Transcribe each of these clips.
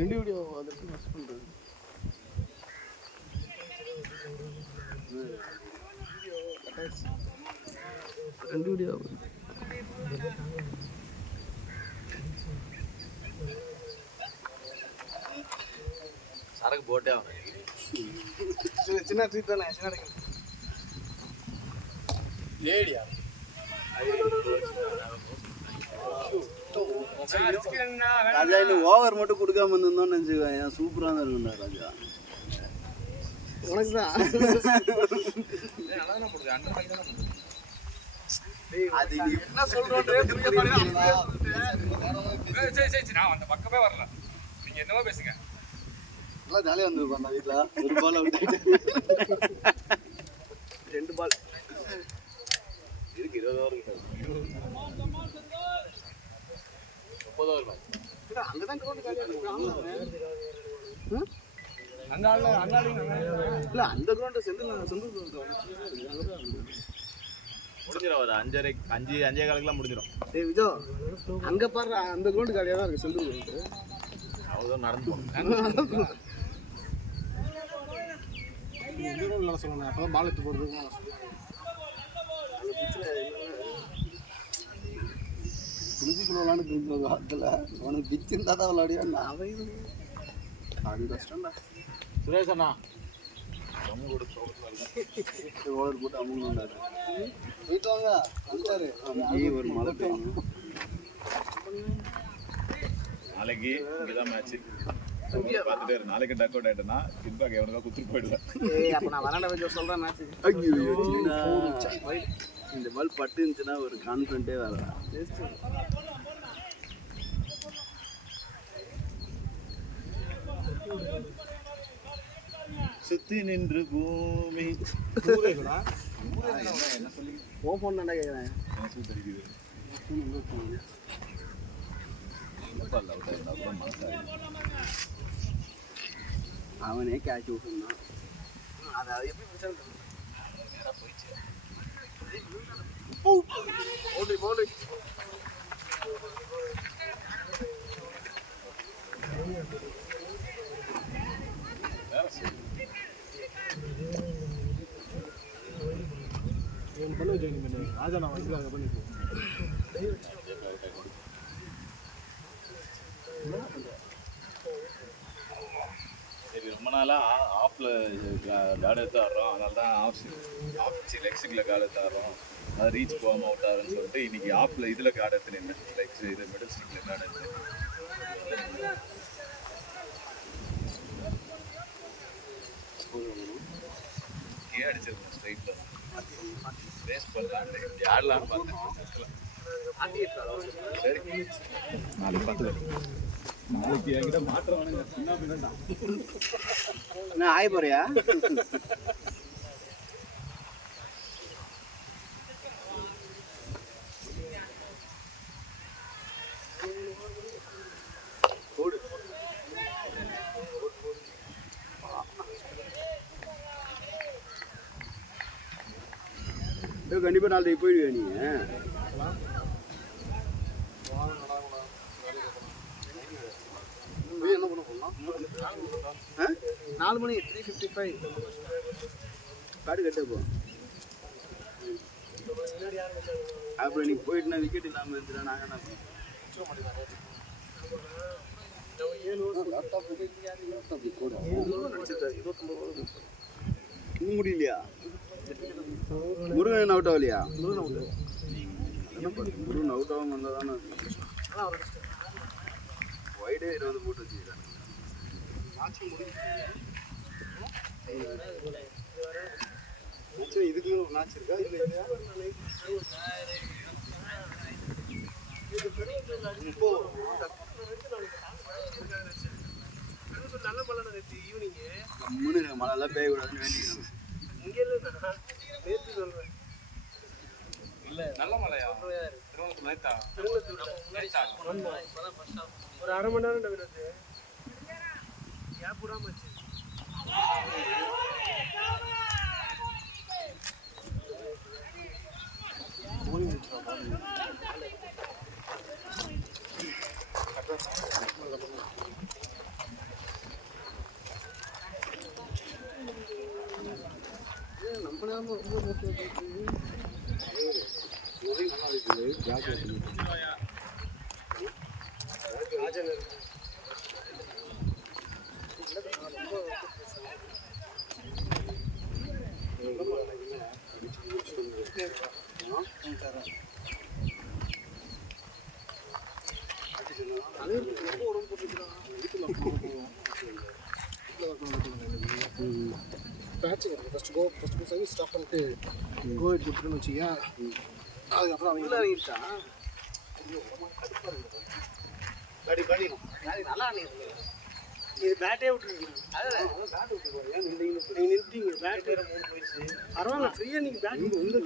ரெண்டு வீடியோ அதற்கு மிஸ் பண்ணுறது ரெண்டு வீடியோ சரக்கு போட்டே ஆகும் சின்ன ட்ரீட் தானே சின்ன லேடியா ராஜா இன்னும் ஓவர் மட்டும் கொடுக்காம இருந்தோம்னு நினச்சிக்கோங்க சூப்பராக தான் இருக்கும்டா ராஜா உனக்கு தான் அது என்ன சொல்றோம் நான் அந்த பக்கமே வரல நீங்க என்னவோ பேசுங்க நல்லா ஜாலியாக வந்துருப்பாங்க வீட்டில் ஒரு பால் அவுட் ஆகிட்டு 2 பால் இருக்கு 20 ஓவர் கிட்ட 30 ஓவர் மேட்ச் அங்கே தான் கிரௌண்ட் காலியாக இல்லை அந்த கிரௌண்டு செந்தூர் முடிஞ்சிடும் ஒரு 5:30 5:05 முடிஞ்சிடும் ஏய் விஜோ அங்கே பாரு அந்த கிரௌண்டு காலியாக தான் இருக்குது செந்தூர் கிரௌண்டு அவ்வளோதான் நடந்து போகணும் நல்லா சொல்லணும் அப்போ பால் எடுத்து போடுறது குளிச்சுக்குள்ள விளாண்டு வாரத்தில் உனக்கு பிச்சு இருந்தால் தான் விளையாடியா அவன் அது கஷ்டம்டா சுரேஷ் அண்ணா ஓவர் போட்டு அமுங்கணுண்டாரு போயிட்டு வாங்க வந்துட்டாரு ஒரு மழை பெய்யும் நாளைக்கு இங்கதான் மேட்ச் பார்த்துட்டு நாளைக்கு டக் அவுட் ஆயிட்டேன்னா பின்பாக்க எவனுக்கா குத்துட்டு போயிடுவேன் அப்போ நான் வரேன் கொஞ்சம் சொல்கிறேன் மேட்ச் இந்த மாதிரி பட்டு இருந்துச்சுன்னா ஒரு கான்ஃபிடென்ட்டே வேற சுத்தி நின்று பூமி என்ன சொல்லி ஓ ஃபோன் தானே கேட்குறேன் அவனே கேட்ச் விட்டுருந்தான் அதை எப்படி பிடிச்சாலும் போடு பண்ண வச்சு ராஜா நான் வந்து பண்ணிட்டு சரி ரொம்ப நாளாக ஆஃபில் கார்டு எடுத்து ஆடுறோம் அதனால தான் லெக்ஸுக்கில் கார்டு எடுத்து ஆடுறோம் அது ரீச் போகாமல் அவுட் ஆகுதுன்னு சொல்லிட்டு இன்னைக்கு ஆஃபில் இதில் கார்டு எடுத்து நின்று லெக்ஸ் இது மிடில் ஸ்ட்ரிக்டில் கார்டு எடுத்து அடிச்சிருக்கேன் ஸ்ட்ரைட்டில் ரேஸ் பண்ணலாம் ஆடலான்னு பார்த்தேன் சரி நாளைக்கு பார்த்துக்கலாம் நாளைக்கு என்கிட்ட மாற்றவானுங்க சின்ன பின்னா என்ன ஆய போறியா கண்டிப்பா நாளைக்கு போயிடுவியா நீங்க 4 மணி 3:55 காடு கட்ட போ அப்புறம் நீ போயிட்டுனா விக்கெட் இல்லாமல் இருந்துச்சுன்னா நாங்கள் இன்னும் முடியலையா முருகன் அவுட் ஆகலையா முருகன் அவுட் ஆகாமல் வந்தால் தானே வைடே 20 போட்டு வச்சுக்கிறாங்க இதுக்குள்ள ஒரு மேட்ச் இருக்கா இல்லை நல்ல மழை நேற்று ஈவினிங் மழைலாம் பெய்யக்கூடாதுன்னு வேண்டிக்கிறேன் இங்கே இல்லை நேற்று சொல்கிறேன் இல்லை நல்ல மழையா ஒரு அரை மணி நேரம் விடுறது கேப் விடாம பேட்சிங் ஃபர்ஸ்ட் சர்வீஸ் ஸ்டாப் பண்ணிட்டு கோவிட் கொடுத்துருன்னு வச்சுக்கேன். அதுக்கப்புறம் அவங்க உள்ள இறங்கிடுச்சா நல்லா இது பேட்டே விட்டுருக்கீங்க. நீங்கள் நிறுத்திங்க பேட் வேறு 3 போயிடுச்சு. பரவாயில்ல ஃப்ரீயாக நீங்கள் பேட் இந்த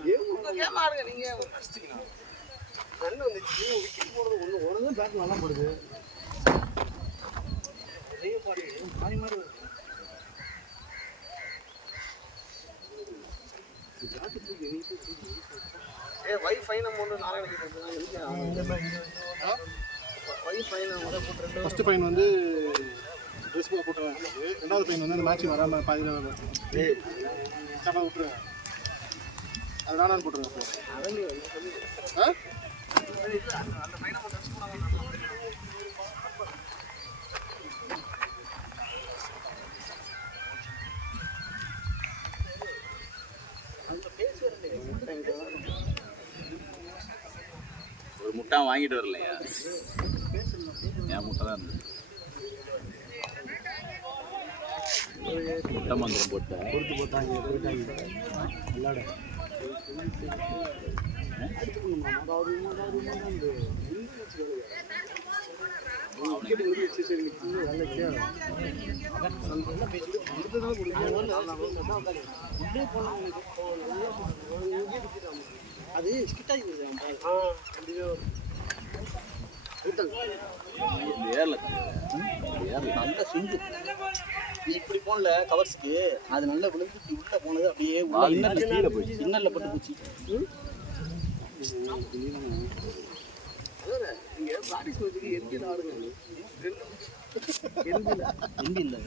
கேம் ஆடுங்க. நீங்கள் ஃபஸ்ட்டுக்கலாம் ரன் வந்துச்சு. விக்கெட் போடுறது ஒன்று பேட் நல்லா போடுது. அதே பாடு மாறி மாறி வருது. வைஃபை நம்ம ஒன்று ஃபஸ்ட்டு ஃபைன் வந்து ட்ரெஸ் போட்டுருவேன். ரெண்டாவது ஃபைன் வந்து அந்த மேட்ச் வராமல் பாதியில் சாப்பாடு விட்டுருவேன். அது வேணான்னு போட்டுருவேன். ஒரு முட்டை வாங்கிட்டு வரலையா? என் முட்டை தான் இருந்தது. முட்டை மந்திரம் போட்டேன் போட்டாங்க விளாட அது நல்ல சுண்டு இப்படி போனல கவர்ஸுக்கு அது நல்லா விழுந்து இப்படி உள்ள போனது அப்படியே இன்னல்ல போச்சு. இன்னல்ல பட்டு போச்சு. இங்கே ப்ராக்டிஸ் வச்சுக்கு எந்த ஆடுங்க எந்த இல்லை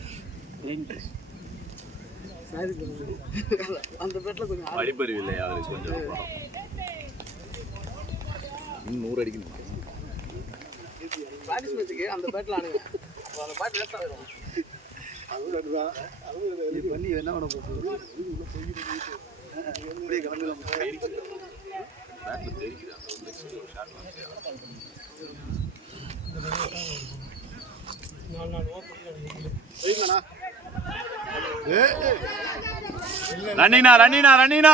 அந்த பேட்டில் கொஞ்சம் படிப்பறிவு இல்லையா அவருக்கு? கொஞ்சம் இன்னும் 100 அடிக்கணும். ப்ராக்டிஸ் வச்சுக்கு அந்த பேட்டில் ஆடுங்க. அந்த பேட் வேஸ்ட் ஆகிடும். அது பண்ணி என்ன பண்ண போகுது? அப்படியே கலந்துக்கலாம். ரன்னினா ரன்னினா ரன்னினா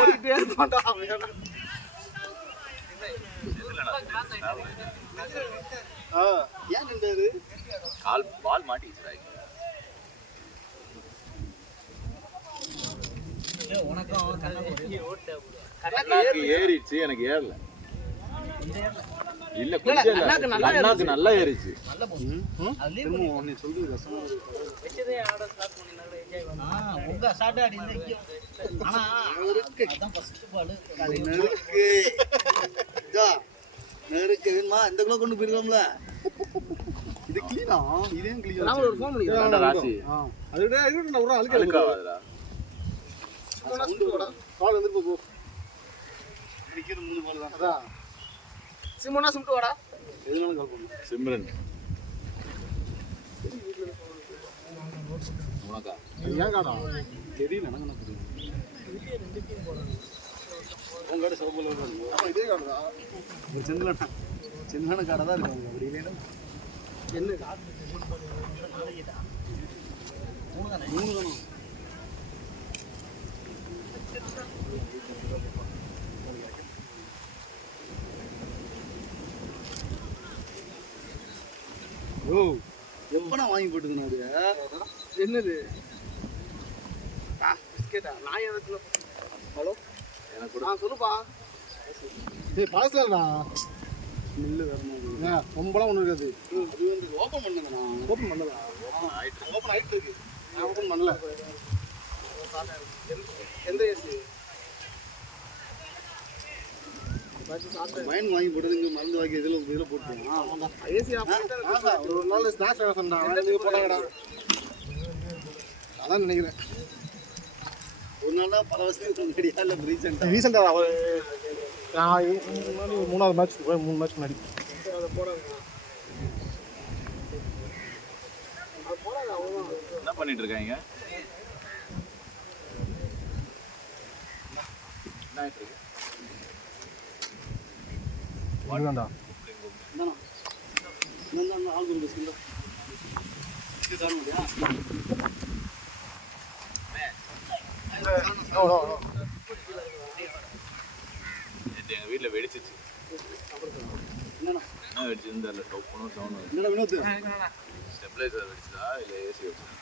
ஓடிட்டே இருப்பான்டா. ஏன் நின்றாரு? கால் பால் மாட்டிச்சு. ஏறிச்சு, எனக்கு ஏறல. இல்ல கொஞ்சம் அண்ணாக்கு நல்லா ஏறிச்சு. நெருக்கு வேணுமா? இந்த கிலோ கொண்டு போயிருக்கோம்ல. இது கிளீனா? இதே கிளீனா? நான் ஒரு ஃபோன் பண்ணிக்கிறேன் ராசி. அதுடா இதுடா ஒரு அழுக்காவாதடா. கால் வந்து போ. நிக்கிறது 3 பால் தான். அதான். சிமோனா சும்ட்டு வாடா. எதுனாலும் கால் பண்ணு. சிம்ரன். உனக்கா? ஏன் காடா? தெரியல எனக்கு என்ன புரியும். உங்க கடை சோபல வருது. அப்ப இதே காடா. ஒரு சின்னன காடை தான் இருக்கு. அப்படி இல்லைனா என்ன காடு? 3 தானே? 3 தானே? ஓ எப்பனா வாங்கி போட்டுதுனா அது என்னது? பிஸ்கெட்டா? நான் எதுக்குல? ஹலோ எனக்கு கூட சொல்லுப்பா. டேய் பாஸ்லடா மில்லு வரணும். ரொம்பலாம் ஒண்ணு இருக்காது. இது வந்து ஓபன் பண்ணதுனா ஓபன் பண்ணதா? ஓபன் ஆயிட்டு இருக்கு. நான் ஓபன் பண்ணல. எந்த ஏசி? மைண்ட் வாங்கி போட்டது இங்கே மருந்து வாங்கி இதில் போட்டுருவோம். ஏசி ஒரு நாள் ஸ்நாக்ஸ் வேலை சொன்னான் நீங்கள் போட்டாங்கடா. அதான் நினைக்கிறேன். ஒரு நாள் தான் பல வருஷத்துக்கு முன்னாடியா இல்லை ரீசெண்டாக ஒரு நான் முன்னாடி 3 மேட்ச் 3 மேட்ச் முன்னாடி என்ன பண்ணிட்டு இருக்காங்க? என்ன ஆயிட்டு இருக்கு? வாங்கடா ஆள் கொண்டு சொல்ல இது தர முடியா? எங்கள் வீட்டில் வெடிச்சிச்சு. என்னண்ணா என்ன வெடிச்சுன்னு தெரியல. டொப்புனும் சவுண்ட் என்னடா வினோத் ஸ்டெபிளைசர் வெடிச்சதா இல்லை ஏசி வெடிச்சதா?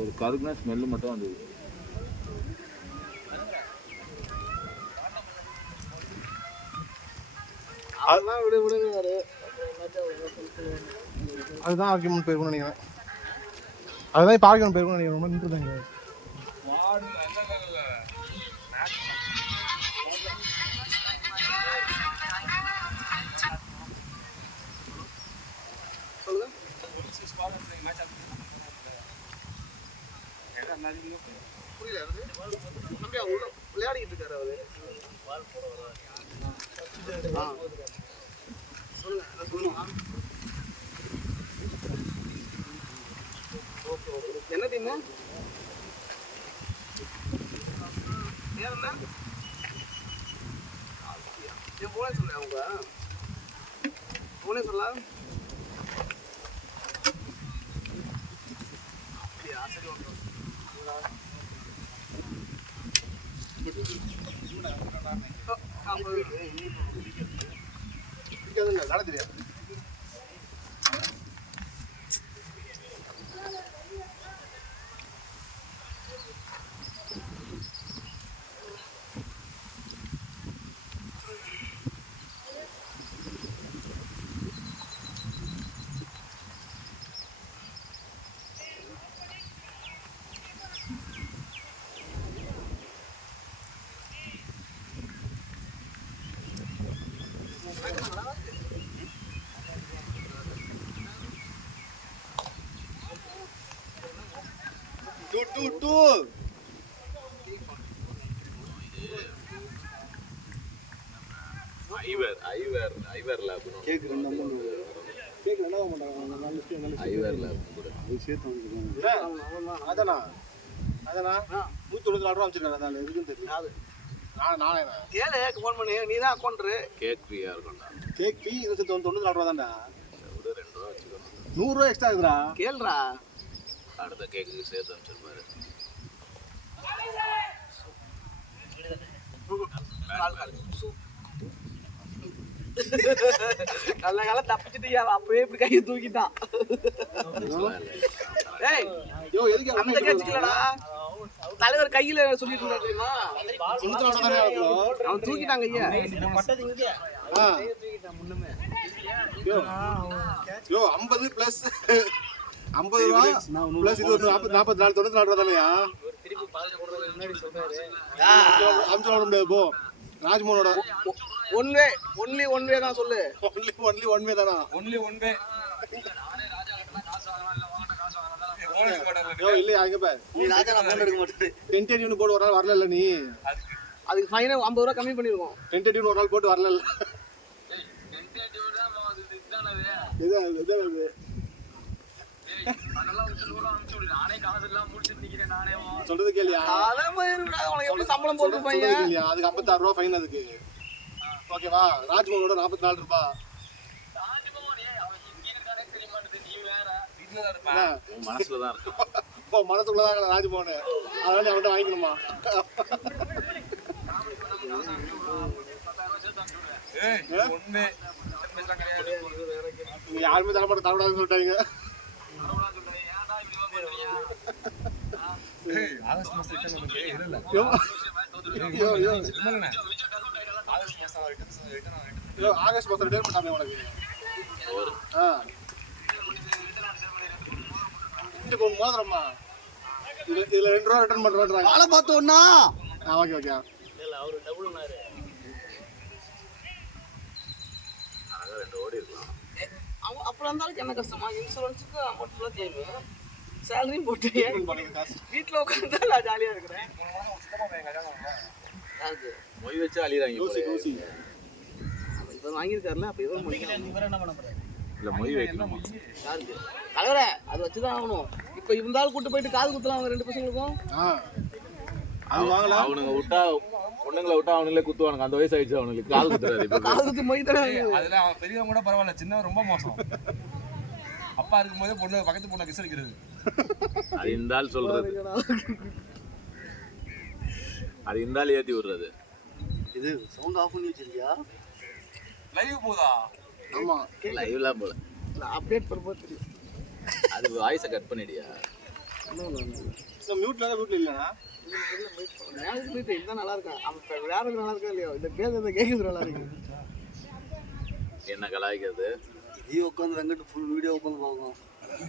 ஒரு கருக்குனா ஸ்மெல்லு மட்டும் வந்தது. அதெல்லாம் விடுங்க. அதுதான் ஆர்கியூமெண்ட் போயிருக்கும்னு நினைக்கிறேன். அதுதான் இப்போ ஆர்கியூமெண்ட் போயிருக்கும்னு நினைக்கிறேன். ரொம்ப நின்றுதாங்க. விளையாடிட்டு இருக்காரு அவரு. என்ன டீம்? என் போனே சொல்ல அவங்க போனே சொல்ல நட தெரியாது. ஐவர் லேப் கேக் ரெண்டு கேக் நல்லா மாட்டாங்க. ஐவர் லேப் கூட அது சேர்த்து அதானா 194 ரூபா வச்சிருக்காரு. அதான் எதுக்குன்னு தெரியல. நானே கேளு ஃபோன் பண்ணி. நீ தான் அக்கௌண்டரு. கேக் ஃப்ரீயா இருக்கும்டா. கேக் ஃபீ 94 ரூபா தான்டா. ஒரு 2 ரூபா வச்சுக்கோ. 100 ரூபா எக்ஸ்ட்ரா இருக்குடா. கேளுடா. அடுத்த கேக்குக்கு சேர்த்து அனுப்பிச்சிருப்பாரு. நல்ல காலம் தப்பிச்சிட்டியா? அப்பவே இப்படி கையை தூக்கிட்டான். ஏய் யோ எதுக்கு அந்த கேட்சிக்கலடா? தலைவர் கையில சொல்லிட்டு இருந்தா தெரியுமா? அவன் தூக்கிட்டாங்க ஐயா. பட்டது இங்க. தூக்கிட்டான் முன்னமே. யோ 50 பிளஸ் 50 ரூபா பிளஸ் இது ஒரு 44 94 ரூபா தானயா? திருப்பி பாதில போடுறது முன்னாடி சொல்றாரு. அம்சம் வர முடியாது போ. ராஜ்மோனோட ஒன்லி ஒன் வே தான் சொல்லு. ஒன்லி ஒன் வே தானா? Only one way. யோ இல்ல அங்க பாரு. நீ ராஜா நான் போன் எடுக்க மாட்டேன். டென்டேட்டிவ்னு போடு. ஒரு நாள் வரல இல்ல நீ. அதுக்கு ஃபைனா 50 ரூபாய் கம்மி பண்ணிருக்கோம். டென்டேட்டிவ்னு ஒரு நாள் போட்டு வரல இல்ல. டேய் டென்டேட்டிவ் தான் இதுதானே. இது அதெல்லாம் உள்ள அனுப்பிச்சு விடு. நானே காசு எல்லாம் முடிச்சிட்டு நிக்கிறேன் நானே. சொல்றது கேளியா? அத மாதிரிடா உனக்கு எப்படி சம்பளம் போட்டு பையன். கேளியா? அதுக்கு 56 ரூபாய் ஃபைன் அதுக்கு. ஓகேவா? ராஜ்மோனோட 44 ரூபாய். ராஜ்மோன் அவன் இங்க இருக்கானே தெரிய மாட்டேங்குது. நீ வேற வீட்ல தான் இருப்ப. உன் மனசுல தான் இருக்கு. ஓ மனசுல தான் இருக்க ராஜ்மோன். அதனால அவன்ட்ட வாங்கிக்கணுமா? ஏய் ஒண்ணே பேசலாம் கிடையாது. நீ யாருமே தர மாட்டே. தரக்கூடாதுன்னு சொல்லிட்டாங்க. ஏய் ஆகஸ்ட் மாசம் ரிட்டர்ன் நமக்கு இல்ல. யோ இல்லண்ணே. ஆகஸ்ட் மாசம் ரிட்டர்ன். யோ ஆகஸ்ட் மாசம் ரிட்டர்ன் பண்ணாமே உனக்கு. இது கொண்டு மோதிரம்மா. இதுல 2 ரூபா ரிட்டர்ன் பண்றாங்க. ஆள பார்த்தோம்னா ஓகே. அழகா 2 ஓடி இருக்கலாம். அப்புறம் இருந்தாலும் என்ன கஷ்டமா இன்சூரன்ஸுக்கு அமௌண்ட் ஃபுல்லாக தெரியும் சேலரியும் போட்டு வீட்டில் உட்காந்து நான் ஜாலியாக இருக்கிறேன். யாருக்கு மொய் வச்சு அழிறாங்க. இப்போ வாங்கியிருக்காருல அப்போ இவர் முடிக்கணும். இவர் என்ன பண்ண போறாரு? இல்லை மொய் வைக்கணுமா? யாருக்கு தலைவரே அது வச்சு தான் ஆகணும். இப்போ இருந்தாலும் கூட்டு போயிட்டு காது குத்தலாம் அவங்க 2 பசங்களுக்கும். அவனுங்க விட்டா பொண்ணுங்களை விட்டா அவனுங்களே குத்துவானுங்க. அந்த வயசு ஆயிடுச்சு அவனுங்களுக்கு காது குத்துறாரு. இப்போ காது குத்தி மொய் தானே. அதில் அவன் பெரியவங்க கூட பரவாயில்ல, சின்னவன் ரொம்ப மோசம். அப்பா இருக்கும்போதே பொண்ணு பக்கத்து பொண்ணை விசாரிக்கிறது. அது இந்த ஆள் சொல்றது, அது இந்த ஆள் ஏற்றி விடுறது. இது சவுண்ட் ஆஃப் பண்ணி வச்சிருக்கியா? லைவ் போதா? ஆமாம், லைவ்லாம் போல. அப்டேட் பண்ணும்போது தெரியும். அது வாய்ஸை கட் பண்ணிடியா? மியூட்ல இல்லைண்ணா. இதுதான் நல்லா இருக்கும். அவன் விளையாடுறது நல்லா இருக்கா இல்லையோ, இந்த பேசுறது கேட்குறது நல்லா இருக்கு. என்ன கலாய்க்கிறது? இதே உட்காந்து வெங்கட் ஃபுல் வீடியோ உட்காந்து பார்க்கும்.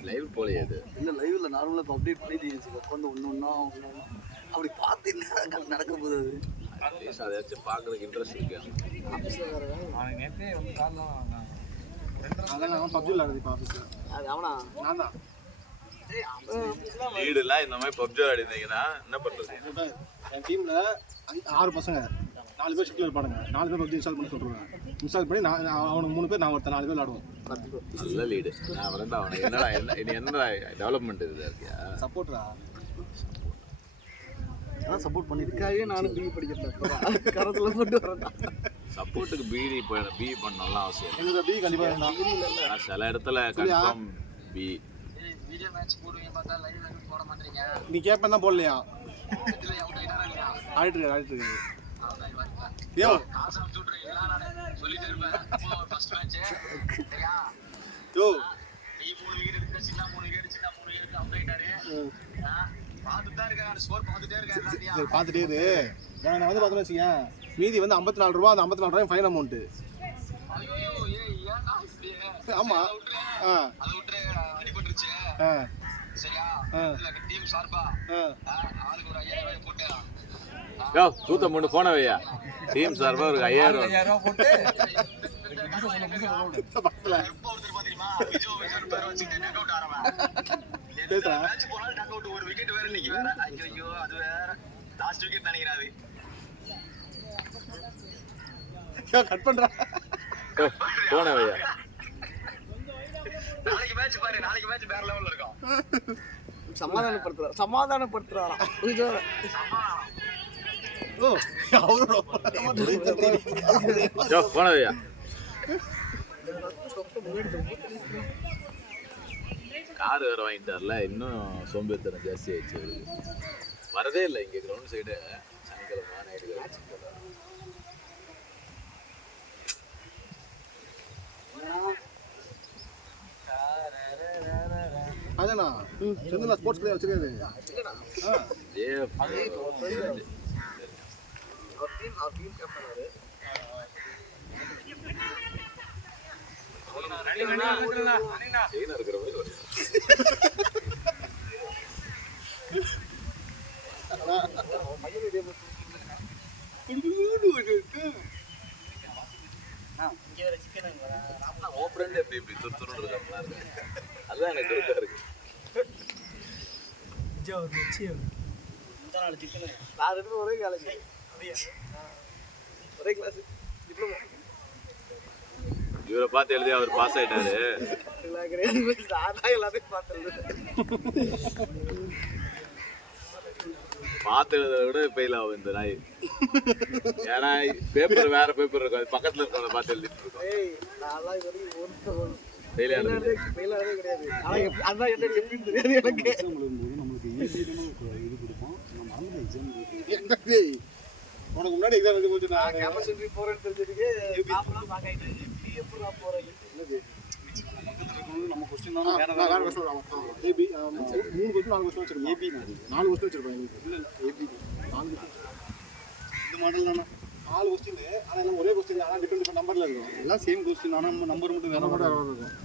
லைவ் போலையே அது. இல்லை லைவில் நார்மலாக இப்போ அப்டேட் பண்ணிட்டு உட்காந்து ஒன்று ஒன்றா அப்படி பார்த்து நடக்க போகுது அது. அட்லீஸ்ட் அதாச்சும் பார்க்குறதுக்கு இன்ட்ரெஸ்ட் இருக்கு. ஆஃபீஸில் வேறு அவனுக்கு நேற்றே வந்து காரணம் அதான் பப்ஜி விளாடுறது இப்போ ஆஃபீஸில். அது அவனா நான் தான் வீடுலாம் இந்த மாதிரி பப்ஜி விளையாடிருந்தீங்கன்னா என்ன பண்ணுறது? என் டீமில் 6 பசங்க, 4 பேர் ஷிஃப்ட்டில் இருப்பானுங்க. 4 பேர் பப்ஜி இன்ஸ்டால் பண்ணி சொல்லிடுவேன். இன்ஸ்டால் பண்ணி அவனுக்கு 3 பேர், நான் ஒருத்தர் 4 பேர் விளாடுவோம். நல்ல லீடு. நான் வந்து அவனுக்கு என்னடா டெவலப்மெண்ட் இது இருக்கியா? சப்போர்ட்ரா அதான் சப்போர்ட் பண்ணியிருக்கேன். இதுக்காகவே நானும் பிஇ படிக்கிறேன். கரத்தில் போட்டு வரேன். சப்போர்ட்டுக்கு பிஇ பண்ணலாம் அவசியம் இல்லை. எங்களுக்கு பி கண்டிப்பாக வேண்டாம். ஆனா சில இடத்துல கன்ஃபார்ம் பி. நீ கேப்பேன் தான் போடலையா? ஆடிட்டு இருக்காரு. யோ யோ பார்த்துட்டே இரு. நான் வந்து பார்த்தோன்னு வச்சுக்கேன், மீதி வந்து 54 ரூபா. அந்த 54 ரூபாய் ஃபைன் அமௌண்ட்டு. ஆமா. சூத்த மூணு போன வையா. டீம் சார்பா ஒரு 5000 ரூபா போட்டு கட் பண்றா போன வையா. சமாதானப்படுத்துறாராம். போன வையா. கார் வேற வாங்கிட்டார்ல, இன்னும் சோம்பேறித்தனம் ஜாஸ்தி ஆயிடுச்சு. வரதே இல்லை இங்கே கிரவுண்ட் சைடு. சனிக்கிழமை நைட்டு அதானா செந்தில் ஸ்போர்ட்ஸ் பிளேயர் வச்சிருக்காரு. இருக்கிற மாதிரி ஓப்பரண்ட் எப்படி இப்படி துருத்துரு இருக்காங்களா இருக்கு. அதுதான் எனக்கு இருக்கா இருக்கு. ஒரே காலேஜ், ஒரே கிளாஸ், டிப்ளமோ. இவரை பார்த்து எழுதி அவர் பாஸ் ஆயிட்டாரு. எல்லாத்தையும் பார்த்து பார்த்து எழுத விட ஃபெயில் ஆகும் இந்த நாய். ஏன்னா பேப்பர் வேற பேப்பர் இருக்கும், அது பக்கத்துல இருக்கவங்க பார்த்து எழுதிட்டு இருக்கோம். உனக்கு முன்னாடி எக்ஸாம் எழுதி போச்சு. நான் போறேன்னு தெரிஞ்சதுக்கு நம்ம கொஸ்டின் தான் வேற வேற கொஸ்டின் ஏபி 3 கொஸ்டின் 4 கொஸ்டின் வச்சிருக்கோம். ஏபி 4 கொஸ்டின் வச்சிருக்கோம். இல்ல ஏபி 4 இந்த மாடல் தானே 4 கொஸ்டின். ஆனா எல்லாம் ஒரே கொஸ்டின், ஆனா டிஃபரெண்ட் நம்பர்ல இருக்கும். எல்லாம் சேம் கொஸ்டின், ஆனா நம்பர் மட்டும் வேற வேற இருக்கும்.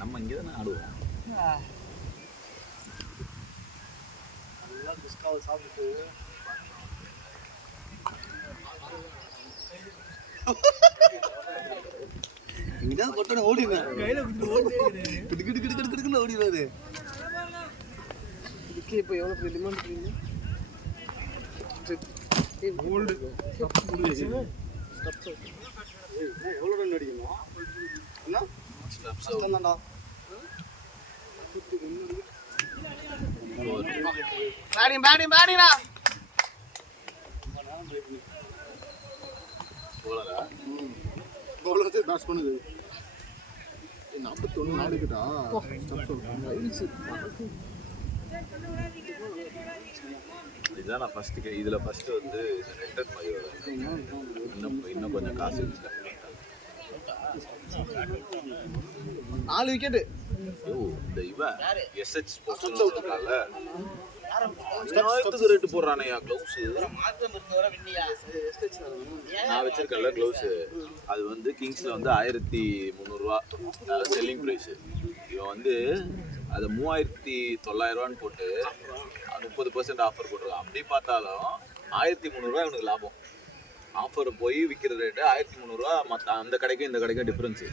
நம்ம இங்கே தானே ஆடுவோம். நல்லா டிஸ்கவுண்ட் சாப்பிட்டு இங்கேயாவது கொட்டோட ஓடிடுவேன் கிடு கிடு கிடு கிடு கிடுன்னு ஓடிடுவாரு. இதுக்கே இப்போ எவ்வளோ பெரிய டிமாண்ட் இருக்குங்க. எவ்வளோ ரன் அடிக்கணும் என்ன கஷ்டம் தான்டா. பேட்டிங்டா பவுலர் வச்சு பேட்ஸ் பண்ணுது 41 நாளைக்குடா. இதுதான் நான் ஃபர்ஸ்ட் இதுல ஃபர்ஸ்ட் வந்து ரெண்டட் மாதிரி வரும். இன்னும் கொஞ்சம் காசு வச்சு 4 விக்கெட்டு. இந்த இவன் எஸ்ஹெச் ஸ்போர்ட்ஸ்ல ஸ்டெப்ஸ்க்கு ரேட் போடுறானேயா க்ளவுஸ். நான் வச்சிருக்கேன்ல க்ளவுஸ், அது வந்து கிங்ஸ்ல வந்து 1300 ரூபா செல்லிங் பிரைஸ். இவன் வந்து அதை 3900 போட்டு 30% ஆஃபர் போட்டிருக்கான். அப்படி பார்த்தாலும் 1300 ரூபா இவனுக்கு லாபம். ஆஃபர் போய் விற்கிற ரேட்டு 1300 ரூபா. மற்ற அந்த கடைக்கும் இந்த கடைக்கும் டிஃபரன்ஸு.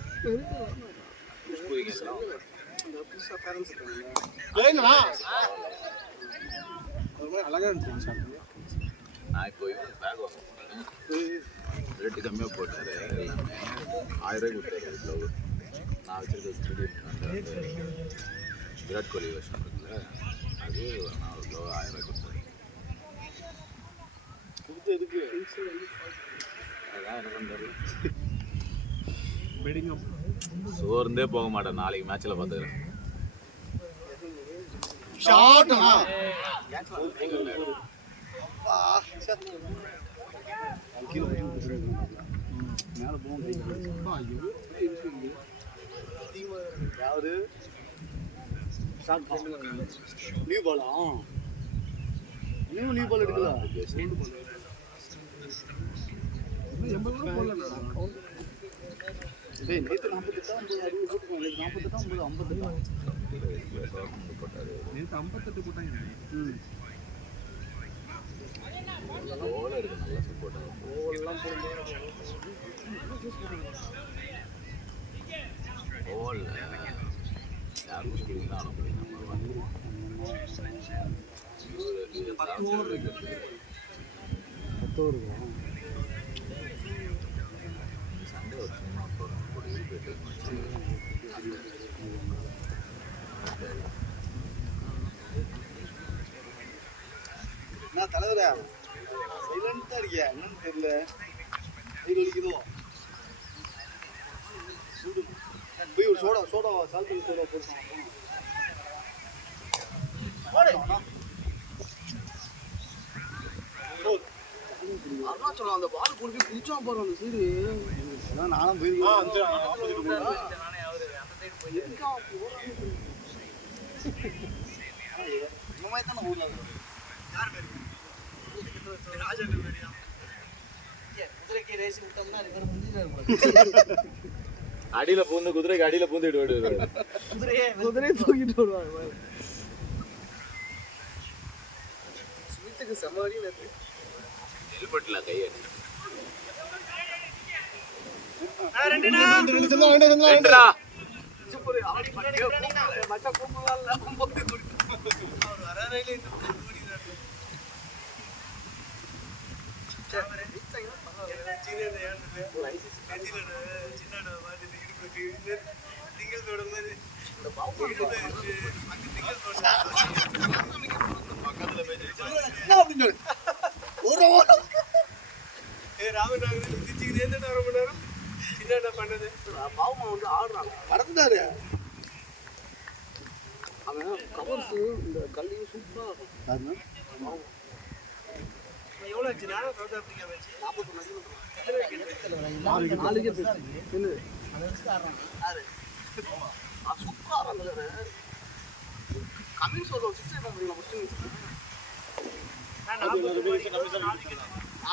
அழகா இருந்துச்சு. நான் இப்போ இவனுக்கு பேக் வாங்க ரேட்டு கம்மியாக போட்டாரு. எல்லாமே 1000 ரூபாய் கொடுத்தாரு க்ளவு. நான் வச்சிருக்க விராட் கோலி வருஷம் இருக்குல்ல, அது நான் ஒரு க்ளவு 1000 ரூபாய் கொடுத்தேன். எதுக்கு அதான் எனக்கு வந்து சோர்ந்தே போக மாட்டேன். நாளைக்கு மேட்ச்சில் பார்த்துக்கிறேன். ஷாட்னா மேல யாரு நியூ பாலா நியூ பால் எடுக்கல. நேற்று 58 போட்டாங்க. ஓல இருக்கு நல்லா சப்போர்ட். ஓல் யாரும் ஸ்கூலிங் தான் அனுப்புறீங்க. சண்டே ஒரு சும்மா என்ன தலைவரா சைலண்டா இருக்கியா? என்னன்னு தெரியல. வலிக்குதோ போய் ஒரு சோடா சால்ட் சோடா போட்டு அருணாச்சலம் அந்த பால் கொடுத்து குடிச்சான் பாரு அந்த சைடு. நானும் போயிருக்கேன். இந்த மாதிரி தானே ஊர்ல அடியில பூந்து குதிரைக்கு அடியில பூந்துட்டு விடுவாரு. குதிரையை தூக்கிட்டு வருவாங்க. ஸ்மித்துக்கு சமாரி ஹெல்மெட்ல கை அடி மறந்துட்டாரு. அவன் கவர்ஸ் இந்த கல்லையும் சூப்பரா இருக்கும். எவ்வளோ ஆச்சுன்னா சவுத் ஆப்பிரிக்கா மேட்ச் 41 சூப்பரா ஆடுறாங்க. கமிங் சோலோ 6 பண்ணீங்களா ஃபர்ஸ்ட்?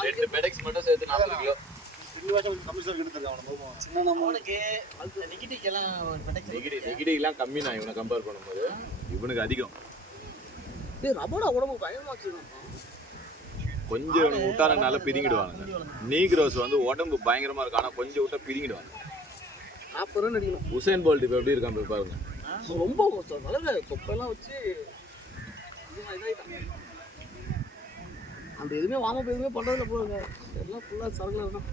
ரெண்டு பெடெக்ஸ் மட்டும் சேர்த்து 40 கிலோ. நெகிடிலாம் கம்மி நான் இவனை கம்பேர் பண்ணும்போது இவனுக்கு அதிகம். ரபோடா உடம்பு பயமா வச்சிருக்கான். கொஞ்சம் இவனுக்கு விட்டானுங்கனால பிரிங்கிடுவானுங்க. நீக்ரோஸ் வந்து உடம்பு பயங்கரமா இருக்கும், ஆனா கொஞ்சம் விட்டா பிரிங்கிடுவாங்க. 40 ரன் அடிக்கணும். உசேன் போல்ட் இப்போ எப்படி இருக்கான் போய் பாருங்க. ரொம்ப கஷ்டம். நல்ல தொப்பெல்லாம் வச்சு இதாகிட்டான். அந்த எதுவுமே வார்ம் அப் எதுவுமே பண்ணுறதில்ல போடுங்க. எல்லாம் ஃபுல்லாக சரகுல தான்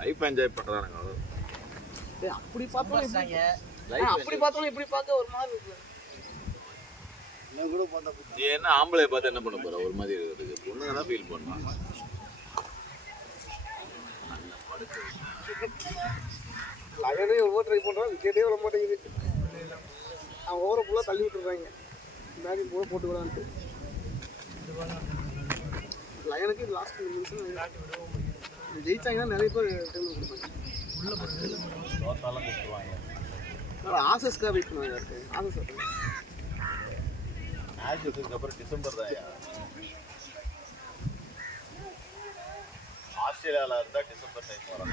லைஃப் என்ஜாய் பண்ணுறானுங்க. அவ்வளோ அப்படி பார்த்தோம் அப்படி பார்த்தோம் இப்படி பார்க்க ஒரு மாதிரி இருக்கு. கூட பார்த்தா நீ என்ன ஆம்பளை பார்த்து என்ன பண்ண போற? ஒரு மாதிரி இருக்குது. பொண்ணுங்க தான் ஃபீல் பண்ணுவாங்க. லயனே எவ்வளோ ட்ரை பண்ணுறான், விக்கெட்டே வர மாட்டேங்குது. அவன் ஓவரை ஃபுல்லாக தள்ளி விட்டுறாங்க. பேட்டிங் போட போட்டுக்கலான்ட்டு. லயனுக்கு இது லாஸ்ட் நிமிஷம் ஜெயிச்சாங்கன்னா நிறைய பேர் டைம் கொடுப்பாங்க. தோத்தாலும் கொடுத்துருவாங்க. ஆசஸ்க்காக வெயிட் பண்ணுவாங்க. ஆசஸ் மேட்ச் அப்புறம் டிசம்பர் தான். ஆஸ்திரேலியாவில் இருந்தால் டிசம்பர் டைம் வரும்.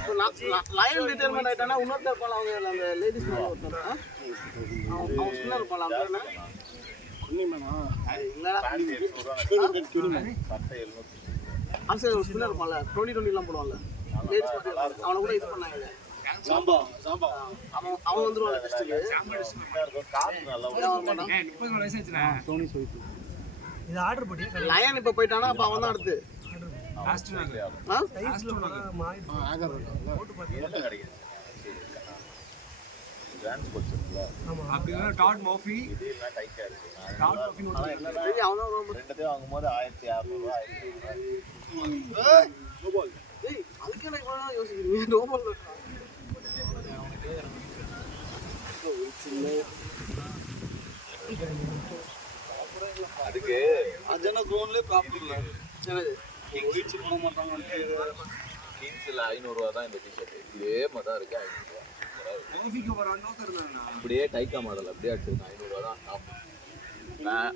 லயன் ரிட்டையர்மெண்ட் ஆகிட்டானா இன்னொருத்தர் இருப்பாள். அவங்க அந்த லேடிஸ் மேலே ஒருத்தர் அவன் ஸ்பின்னர் இருப்பாள். அவங்க குன்னிமேனா இல்லைடா சட்டை 700. ஆஸ்திரேலியா ஒரு ஸ்பின்னர் இருப்பான்ல 2020 போடுவான்ல லேடிஸ் மட்டும் அவனை கூட இது பண்ணாங்க. சாம்பா சாம்பா அவன் வந்துருவாங்க டெஸ்ட்டுக்கு. காசு நல்லா சோனி சொல்லிட்டு இது ஆர்டர் பண்ணி லயன் இப்போ போயிட்டானா அப்போ அவன் தான் அடுத்து. டாட் மோஃபி டாட் மோஃபி அவன் தான் ரொம்ப ரெண்டுத்தையும் வாங்கும்போது 1600 அதுக்கே நான் இவ்வளோ யோசிக்கிறேன். நோபல் அதுக்கு அஜனா ஜோன்லேயே ப்ராப்ளம் இல்லை. கிங்ஸில் 500 தான் இந்த டிஷர்ட். இதே மாதிரி தான் இருக்கு. 500 அப்படியே டைக்கா மாடல் அப்படியே அடிச்சிருக்கேன். 500 தான் டாப்.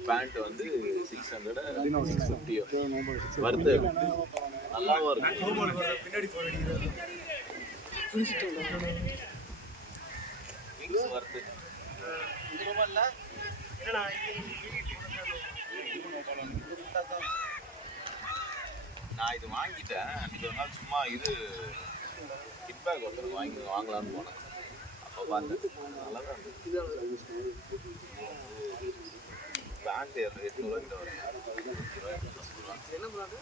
பேண்ட் வந்து 600 650 வருது. நல்லாவும் இருக்கு. கிங்ஸ் வருது. நான் இது வாங்கிட்டேன். இது ஒரு நாள் சும்மா இது கிட் பேக் ஒருத்தர் வாங்கலான்னு போனேன். அப்போ பார்த்தேன் நல்லா தான் இருந்துச்சு. பேண்ட் 800 கிட்ட வரும். என்ன பண்ணாது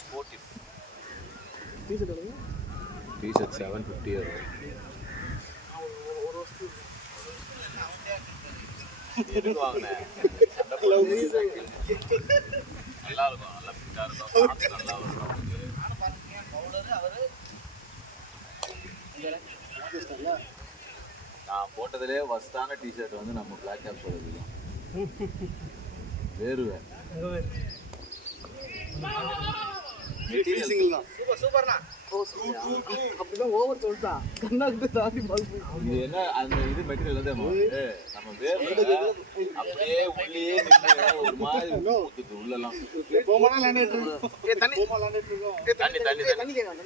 ஸ்போர்ட்டிவ் டீஷர்ட் டிஷர்ட் 750 வரும். ஒரு வருஷத்துக்கு எதுக்கு வாங்கினேன்? நல்லா இருக்கும், நல்லா ஃபிட்டாக இருக்கும், பார்த்து நல்லா இருக்கும். நான் போட்டதுலேயே ஃபஸ்ட்டான டிஷர்ட் வந்து நம்ம பிளாக் கேப் போடுறது தான். வேறுவேன் சிங்கிள் தான். சூப்பர்ண்ணா. அப்படிதான் ஓவர் சொல்லிட்டான். கண்ணாக்கிட்ட தாண்டி பால் போய் இது என்ன அந்த இது மெட்டீரியல் வந்து நம்ம வேர்வை அப்படியே உள்ளே நின்று ஒரு மாதிரி ஊத்துது உள்ளலாம். போமானா லேண்ட் தண்ணி தண்ணி தண்ணி தண்ணி கேட்கலாம்.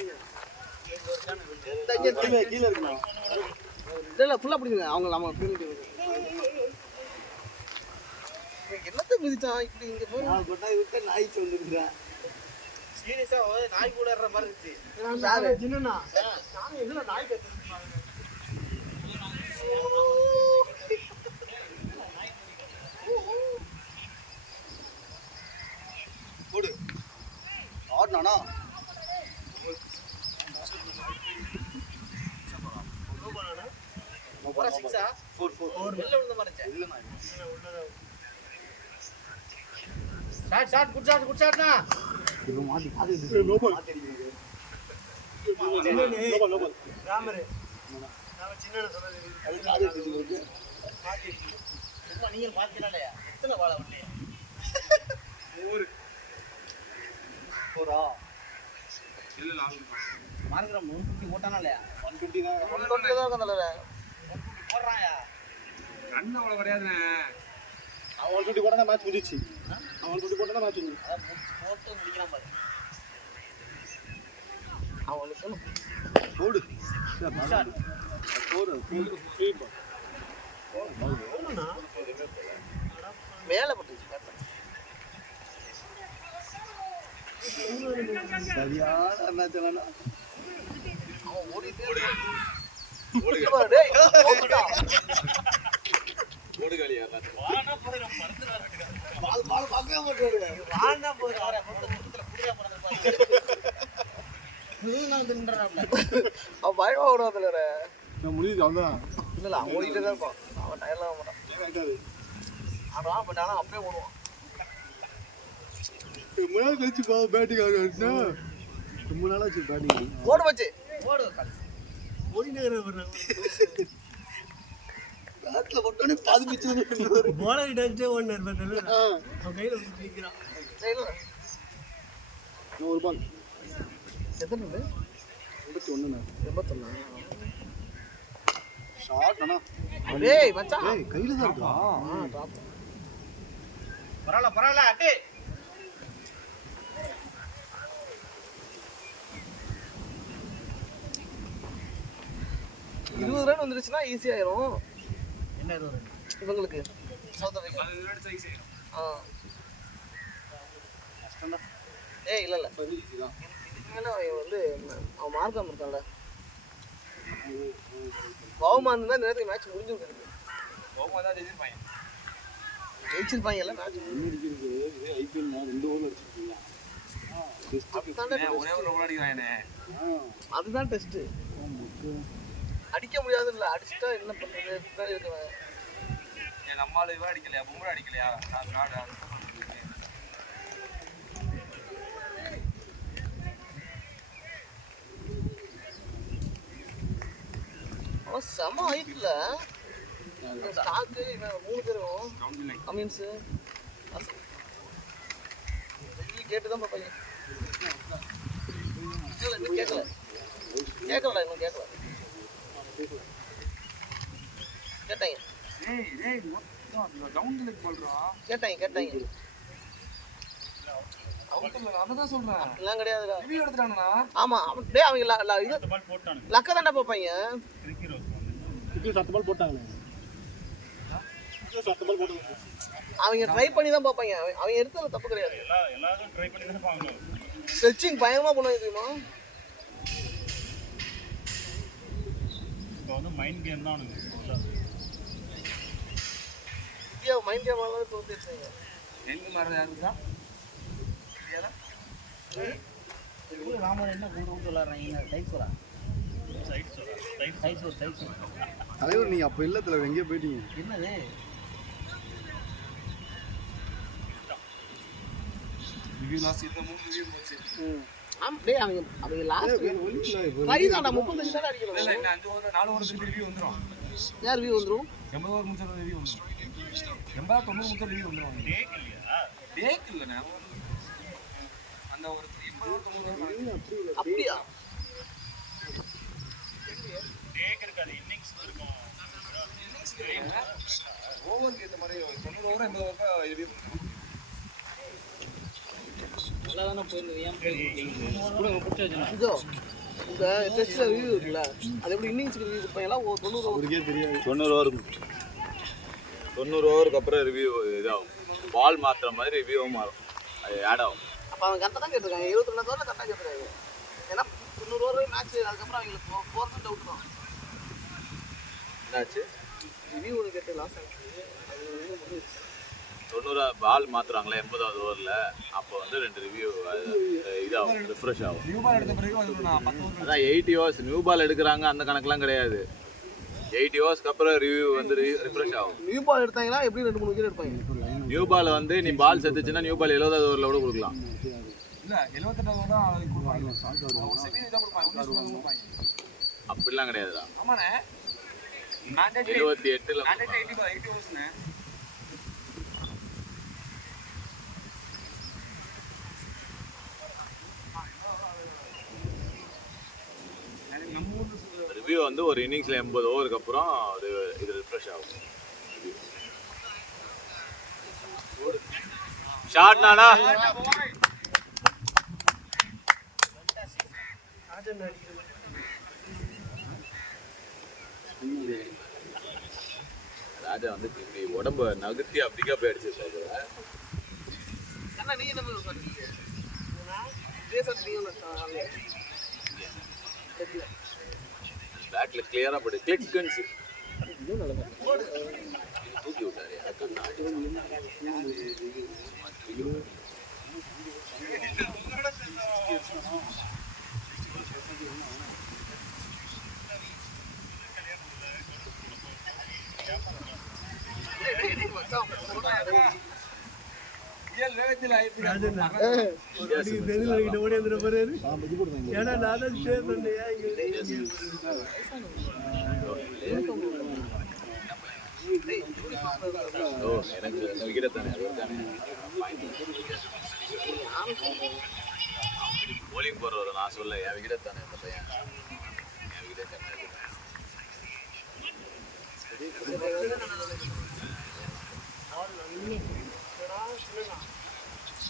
கீழே இருக்கணும். இல்லை ஃபுல்லாக பிடிக்குங்க அவங்க நம்ம என்னத்தை மிதிச்சான் இப்படி இங்கே போய் நான் கொட்டாய் விட்டு நாய் வந்துருக்கிறேன். சீரியஸாக நாய் கூட ஏற மாதிரி இருந்துச்சு. சின்னண்ணா நானும் எதுல நாய் கற்றுருப்பாங்க. போடு ஆடனாண்ணா. வெளில விழுந்த மாதிரி ஷாட் குட் ஷாட் குட் ஷாட்னா. நீங்க பாத்தீங்களா எத்தனை வாழை வண்டி மார்க்ரம் 150 போட்டானா இல்லையா? 150 தான். 120 தான் இருக்கும். போடுறாயா கண்ணு அவ்வளோ கிடையாதுண்ணே. அவன் 150 போட்டா மேட்ச் முடிஞ்சிச்சு. அவன் 150 போட்டா மேட்ச் முடிஞ்சிச்சு. அதான் போட்டு முடிக்கலாம் பாரு. அவனுக்கு சொல்லு போடு போடு ஃப்ரீ பால். மேலே போட்டுச்சு. சரியான மேட்ச் வேணா அவன் ஓடிட்டே இருக்கான். டேய், ஓடுடா. ஓடுகாலியா பால் பார்க்கவே மாட்டாரு. வாண்டா போய் வர முகத்துல புடியா போறாங்க. அவன் பயமா ஓடுவாதுல. நான் முடியுது அவன்தான் இல்ல அவன் ஓடிட்டே தான் இருப்பான். அவன் டயர்லாம் ஆக மாட்டான். ஆடுவான் பட் ஆனால் அப்படியே ஓடுவான். ரொம்ப நாள் கழிச்சு பேட்டிங் ஆடுனா ரொம்ப நாளாச்சு பேட்டிங் ஓடு வச்சு ஓடு பேட்ல போட்டோன்னே பாதி பிச்சு ஒரு பால் எத்தனை 81 81 ஷார்ட் அண்ணா டேய் மச்சான் ஏய் கையில தான் இருக்கா டாப் பரவாயில்ல அட்டே. இருபது ரன் வந்துருச்சுன்னா ஈஸி ஆயிரும். என்ன 20 ரன் இவங்களுக்கு சவுத் ஆப்பிரிக்கா? ஏய் இல்ல இல்ல இதுக்கு அவன் வந்து அவன் மார்க்காம இருக்கான்ல. பவுமா இருந்தா நேரத்துக்கு மேட்ச் முடிஞ்சிருக்கு. கோபமா தான் ஜெயிச்சிருப்பாங்க. ஜெயிச்சிருப்பாங்கல்ல மேட்ச். ஐபிஎல் 2 ஓவர் அடிச்சிருக்கீங்க. ஒரே ஒரு ஓவர் அடிக்கிறானே. அதுதான் டெஸ்ட். அடிக்க முடியாது இல்ல, அடிச்சுட்டா என்ன பண்றது? பின்னாடி இருக்கவன் நம்மளால இவன் அடிக்கலையா, பும்ரா அடிக்கலையா? அவன் செம ஹைட்ல ஸ்டாக்கு. இவன் 3 பேரும் கமின்ஸ் கேட்டுதான் பாப்பாங்க. இன்னும் கேட்கல இன்னும் கேட்கல. கேட்டாங்க கேட்டாங்க அதான் சொல்றேன். எல்லாம் கிடையாதுடா. ரிவ்யூ எடுத்துட்டானுண்ணா. ஆமா டேய் அவங்க இது லக்க தாண்டா பாப்பாங்க. சத்து பால் போட்டாங்களே சத்து பால் போட்டாங்க. அவங்க ட்ரை பண்ணி தான் பாப்பாங்க. அவங்க எடுத்தது தப்பு கிடையாது. எல்லாரும் ட்ரை பண்ணி தான் பார்க்கணும். ஸ்ட்ரெச்சிங் பயங்கரமா பண்ணுவாங்க தெரியுமா? இப்போ வந்து மைண்ட் கேம் தான் அவனுக்கு. இந்தியா மைண்ட் கேம் ஆனது தோத்துருச்சுங்க. எங்க மாறது யாருக்கா? ராமன் என்ன கூடு விளாடுறாங்க? தலைவர் நீங்க அப்ப இல்ல தலைவர் எங்கேயோ போயிட்டீங்க. என்னது ரிவ்யூ லாஸ்ட் இந்த 3 ரிவ்யூ போச்சு. ஆம் டேய் அவங்க லாஸ்ட் ட்ரை தான்டா 35 தான அடிக்கணும். இல்ல இன்னும் 5 ஓவர் 4 ஓவர் திருப்பி ரிவ்யூ வந்துரும். யார் வியூ வந்துரும்? 80 ஓவர் முடிச்ச ரிவ்யூ வந்துரும். 80 90 முடிச்ச ரிவ்யூ வந்துரும். டேக் இல்லையா? டேக் இல்லனா அந்த ஒரு 80 ஓவர் 90 ஓவர் அப்படியா? டேக் இருக்காது, இன்னிங்ஸ் இருக்கும். ஓவருக்கு ஏத்த மாதிரி 90 ஓவர் 80 ஓவர் ரிவ்யூ பண்ணுவோம். நல்லாதான போயிருக்கு. ஏன் கூட புடிச்சதுனா இதோ இந்த டெஸ்ட்ல ரிவ்யூ இருக்குல, அது எப்படி இன்னிங்ஸ்க்கு ரிவ்யூ கொடுப்பாங்களா? 90 அவருக்கே தெரியாது. 90 ஓவருக்கு அப்புறம் ரிவ்யூ இதாகும். பால் மாற்றுற மாதிரி ரிவ்யூவும் மாறும், அது ஆட் ஆகும். அப்போ அவங்க கரெக்டாக தான் கேட்டிருக்காங்க. 22 ஓவரில் கரெக்டாக கேட்டிருக்காங்க. ஏன்னா 90 ஓவர் மேட்ச், அதுக்கப்புறம் அவங்களுக்கு 4 டவுட் தான். என்னாச்சு? ரிவ்யூ ஒன்று கேட்டு லாஸ் ஆகிடுச்சு. அது வந்து முடிஞ்சிச்சு. 90 பால் மாற்றுறாங்களே 80வது ஓவரில், அப்போ வந்து 2 ரிவ்யூ இதாகும், ரிஃப்ரெஷ் ஆகும். நியூ பால் எடுத்த பிறகு அது நான் 10 ஓவர் அதான் 80 ஓவர்ஸ் நியூ பால் எடுக்கிறாங்க, அந்த கணக்கெலாம் கிடையாது. 80 ஓவர்ஸ்க்கு அப்புறம் ரிவ்யூ வந்து ரிஃப்ரெஷ் ஆகும். நியூ பால் எடுத்தாங்கன்னா எப்படி 2-3 விக்கெட் எடுப்பாங்க. நியூ பால் வந்து நீ பால் செத்துச்சுன்னா நியூ பால் 70வது ஓவரில் கூட கொடுக்கலாம். இல்ல 78 ஓவர் தான் அதுக்கு கொடுப்பாங்க. ஒரு செமி இத கொடுப்பாங்க, 19 கொடுப்பாங்க. அப்படிலாம் கிடையாதுடா. ஆமாண்ணே, மேண்டேட்டரி 78ல 80 ஓவர்ஸ்ண்ணே. ரிவ்யூ வந்து ஒரு இன்னிங்ஸில் 80 ஓவருக்கு அப்புறம் இது ரிஃப்ரெஷ் ஆகும். ஷார்ட் நானா ராஜா வந்து இப்படி உடம்ப நகர்த்தி அப்படிக்கா போய் அடிச்சு அண்ணா நீ என்ன பண்ணுவீங்க? பேக்ல கிளியரா போடு கிளிக் கன்ஸ் தூக்கி விட்டாரு கண்ணாடி ஓ எனக்கு விக்கெட் தானே போலிங் போடுறத நான் சொல்ல என் விக்கெட் தானே அந்த பையன் என் விக்கெட் தானே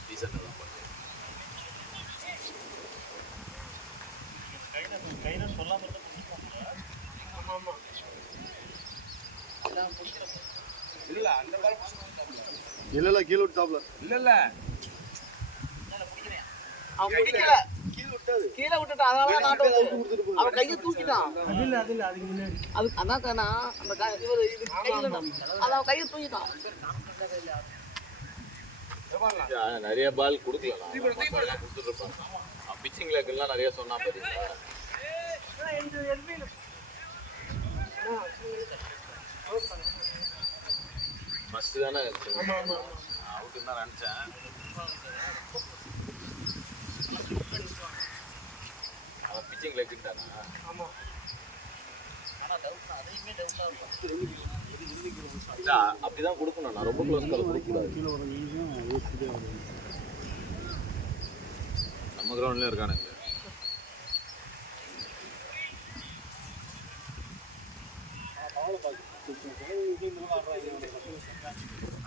டீசெண்டாக தான் பண்ணுறேன் இல்ல கீழே விட்டாப்ல இல்ல அவன் பிடிக்கல கீழே விட்டுட்டான் அதனால நாட்டு அவன் கையை தூக்கிட்டான் அது அதான் தானா அந்த இவர் இது கையில அது அவன் கையை தூக்கிட்டான் நிறைய பால் கொடுக்கலாம் கொடுத்துருப்பாங்க பிச்சிங் லெக்கெல்லாம் நிறைய சொன்னா பாத்தீங்களா ஃபர்ஸ்ட் தானே அவுட்டுன்னு தான் நினைச்சேன் அவன் பிச்சிங் லெக்குட்டானா அப்படிதான் கொடுக்கணும் நான் ரொம்ப க்ளோஸ் கால் கொடுக்கக்கூடாது நம்ம கிரவுண்ட்லயும் இருக்கானுங்க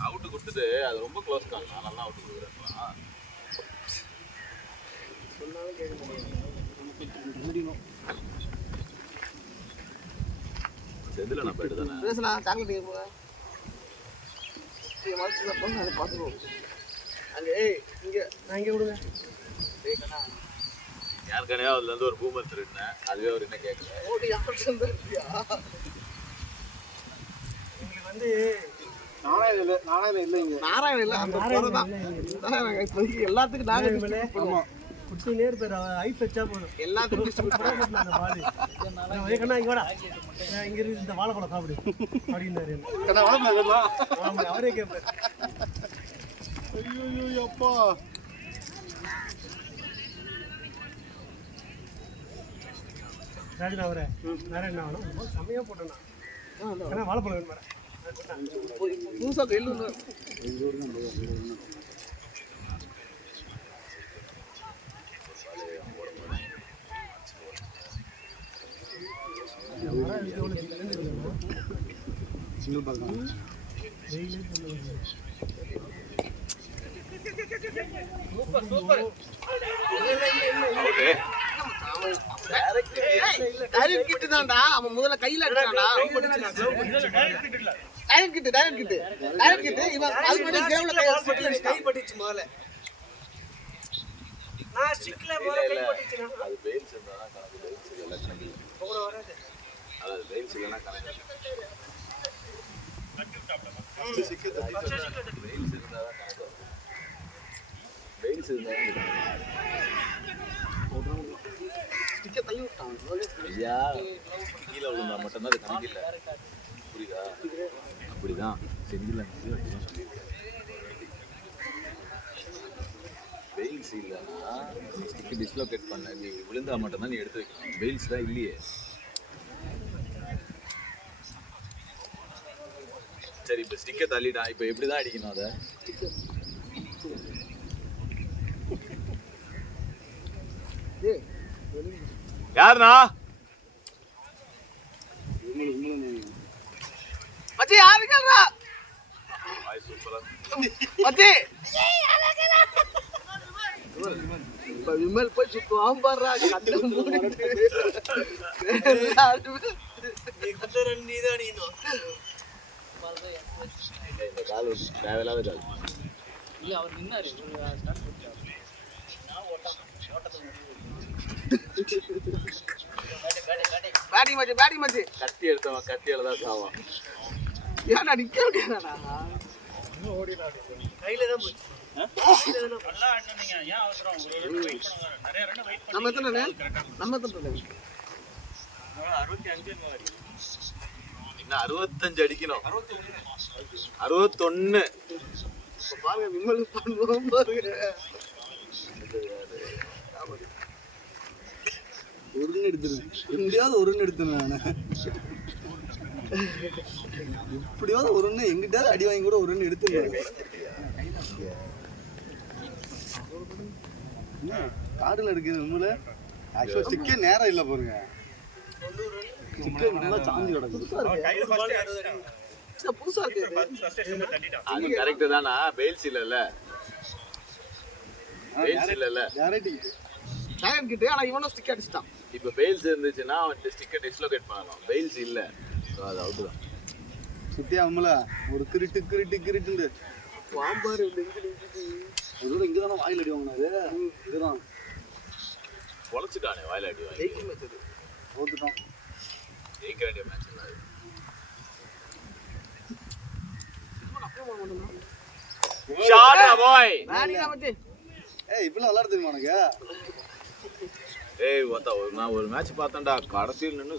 அவுட்டு கொடுத்துட்டு அது ரொம்ப க்ளோஸ் கால் நான் நல்லா அவுட்டு கொடுக்குறேன் செந்தில் நான் போயிட்டு தானே பேசலாம் சாக்லேட் போக அதை பார்த்துருவோம் அங்கே இங்கே நான் இங்கே கொடுங்க யார் கடையா அதுல இருந்து ஒரு பூமர் திருடினேன் அதுவே அவர் என்ன கேட்கல ஓடி யாருக்கு இருக்கியா நாராயணன் இல்லைங்க நாராயணன் இல்லை அந்த போறதான் இப்போதைக்கு எல்லாத்துக்கும் நாங்கள் பண்ணுவோம் குட்டி நேர் பேர் ஐஸ் வச்சா போதும் எல்லாத்துக்கும் அந்த பால் கண்ணா இங்க வாடா இங்க இருந்து இந்த வாழைப்பழம் சாப்பிடு அப்படின்னாரு ஆமா அவரே கேட்பாரு ஐயோ அப்பா ராஜனா அவரே வேற என்ன வேணும் செம்மையா போட்டேண்ணா ஏன்னா வாழைப்பழம் வேணும் மேடம் புதுசாக கையில் சிங்கிள் பால் தான் சூப்பர் சூப்பர் டைரக்ட் கிட்டு தான்டா அவன் முதல்ல கையில அடிச்சான்டா டைரக்ட் கிட்டு இவன் அது மட்டும் கேம்ல கை பட்டுச்சு முதல்ல நான் ஸ்டிக்ல போற கை பட்டுச்சுனா அது பெயில்ஸ் இருந்தா கணக்கு பெயில்ஸ் இல்ல கணக்கு போற வராது அது பெயில்ஸ் இல்லனா கணக்கு பெயில்ஸ் இருந்தா கணக்கு பெயில்ஸ் இருந்தா ஸ்டிக்கை தள்ளி விட்டான் ஐயா கீழே விழுந்தா மட்டும்தான் அது கணக்கு இல்லை புரியுதா அப்படிதான் செஞ்சில அப்படிதான் சொல்லியிருக்கேன் பெயில்ஸ் இல்லைன்னா நீ ஸ்டிக்கு டிஸ்லோகேட் பண்ண நீ விழுந்தா மட்டும்தான் நீ எடுத்து வைக்கணும் பெயில்ஸ் தான் இல்லையே சரி இப்போ ஸ்டிக்கை தள்ளிட்டான் இப்போ எப்படி தான் அடிக்கணும் அதை யாருண்ணா மச்சி யாருக்கா வாய் சூப்பரா மச்சி இப்ப விமல் போய் சுத்துவான் பாடுறா கண்ணை மூடிட்டு நீ குத்த ரெண்டு தான் அடிக்கணும் இந்த கால் தேவையில்லாத கால் இல்ல அவர் நின்னாரு பேட்டிங் மச்சி கத்தி எடுத்தவன் கத்தியால தான் சாவான். ஏன்னா நிக்க முடியாதாடா கையில தான் போச்சு. நம்ம எத்தனை இன்னும் 65 அடிக்கணும். 61. பாருங்க விமல் பண்ணுவோம் பாருங்க. ஒரு ரன் எடுத்துருவேன், எப்படியாவது ஒரு ரன் எடுத்துருவேன் நான். எப்படியாவது ஒரு ரன் எங்கிட்டாவது அடி வாங்கி கூட ஒரு ரன் எடுத்துருவேன். காடுல எடுக்கிறது விமல ஆக்சுவலா ஸ்டிக்கே நேரம் இல்லை பாருங்க. ஸ்டிக்கே நல்லா சாஞ்சி கிடக்குது. புதுசா இருக்கு அது கரெக்ட் தானா? பெயில்ஸ் இல்லல்ல, பெயில்ஸ் இல்லல்ல. ஜாயன் கிட்ட. ஆனா இவனும் ஸ்டிக் அடிச்சிட்டான். இப்ப பெயில்ஸ் இருந்துச்சுன்னா அவன் ஸ்டிக்கை டிஸ்லோகேட் பண்ணலாம். பெயில்ஸ் இல்ல, அது அவுட் தான். சுத்தியா விமல ஒரு கிரிட்டு பாம்பாரு ஒரு இங்கே தானே வாயில் அடி வாங்கினாரு. இதுதான் பொழைச்சிட்டானே வாயில அடி வாங்கி. தோத்துட்டோம். ஜெயிக்க வேண்டிய மேட்ச் இல்லை அது. ஷாட் பாய். ஏய் இப்பெல்லாம் விளையாட தெரியுமா உனக்கு? ஏய் ஒத்தா நான் ஒரு மேட்ச் பார்த்தேன்டா, கடைசியில் நின்னு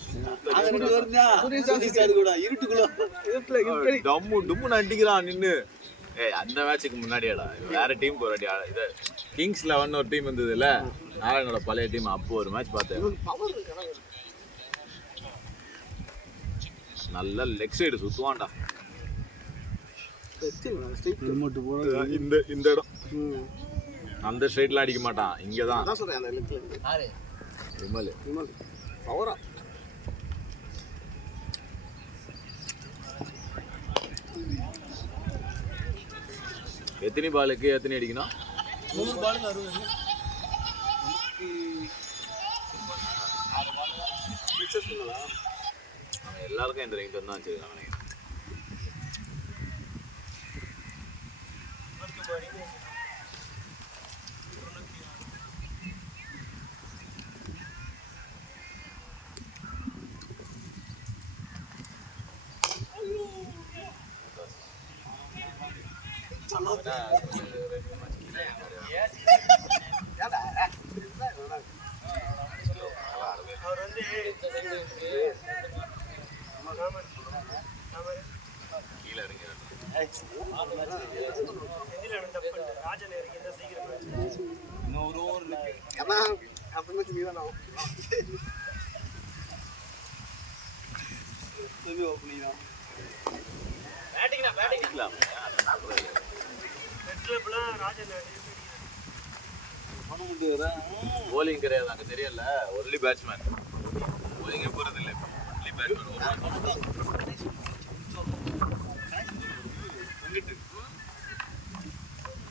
டம்மு டும்முன்னு அடிக்கிறான் நின்னு. ஏய் அந்த மேட்சுக்கு முன்னாடியாடா வேற டீமுக்கு ஒரு அடி. இது கிங்ஸ் 11 ஒரு டீம் இருந்ததுல, நாராயணோட பழைய டீம். அப்போ ஒரு மேட்ச் பார்த்தேன். நல்ல லெக் சைடு சுத்துவான்டா. இந்த இந்த இடம் அந்த ஸ்ட்ரைட்ல அடிக்க மாட்டான், இங்கதான். விமல் பவரா எத்தனை பாலுக்கு எத்தனை அடிக்கணும்? 100 பாலுக்கு 60. எல்லாருக்கும் இந்த ரைட் தான் வச்சிருக்காங்க. அவர் வந்து கீழே இறங்கிறாங்க. ராஜன் இறங்கி சீக்கிரம் போலிங் கிடையாது அங்க தெரியல. Only batsman. போலிங்கே போறது இல்லை. Only batsman.